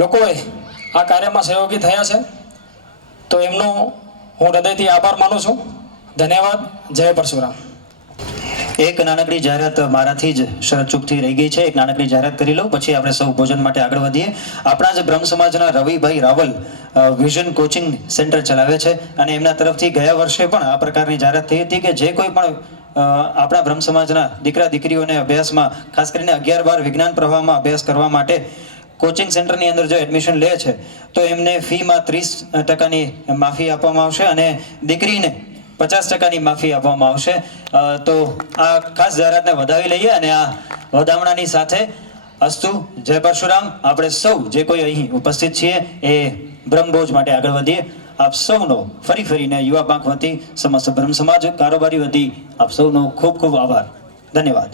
લોકોએ આ કાર્યમાં સહયોગી થયા છે તો એમનો હું હૃદયથી આભાર માનું છું. ધન્યવાદ. જય પરશુરામ. એક નાનકડી જાહેરાત મારાથી જ શરત ચૂકથી રહી ગઈ છે. એક નાનકડી જાહેરાત કરી લઉં, પછી આપણે સૌ ભોજન માટે આગળ વધીએ. આપણા જ બ્રહ્મ સમાજના રવિભાઈ રાવલ વિઝન કોચિંગ સેન્ટર ચલાવે છે અને એમના તરફથી ગયા વર્ષે પણ આ પ્રકારની જાહેરાત થઈ હતી કે જે કોઈ પણ આપણા બ્રહ્મ સમાજના દીકરા દીકરીઓને અભ્યાસમાં, ખાસ કરીને 11-12 વિજ્ઞાન પ્રવાહમાં અભ્યાસ કરવા માટે કોચિંગ સેન્ટરની અંદર જો એડમિશન લે છે તો એમને ફીમાં 30% માફી આપવામાં આવશે અને દીકરીને 50% માફી આપવામાં આવશે. તો આ ખાસ જાહેરાતને વધાવી લઈએ અને આ વધામણાની સાથે અસ્તુ જય પરશુરામ. આપણે સૌ જે કોઈ અહીં ઉપસ્થિત છીએ એ બ્રહ્મભોજ માટે આગળ વધીએ. આપ સૌનો ફરીને યુવા પાંખ વતી, સમસ્ત બ્રહ્મ સમાજ કારોબારી વતી આપ સૌનો ખૂબ ખૂબ આભાર. ધન્યવાદ.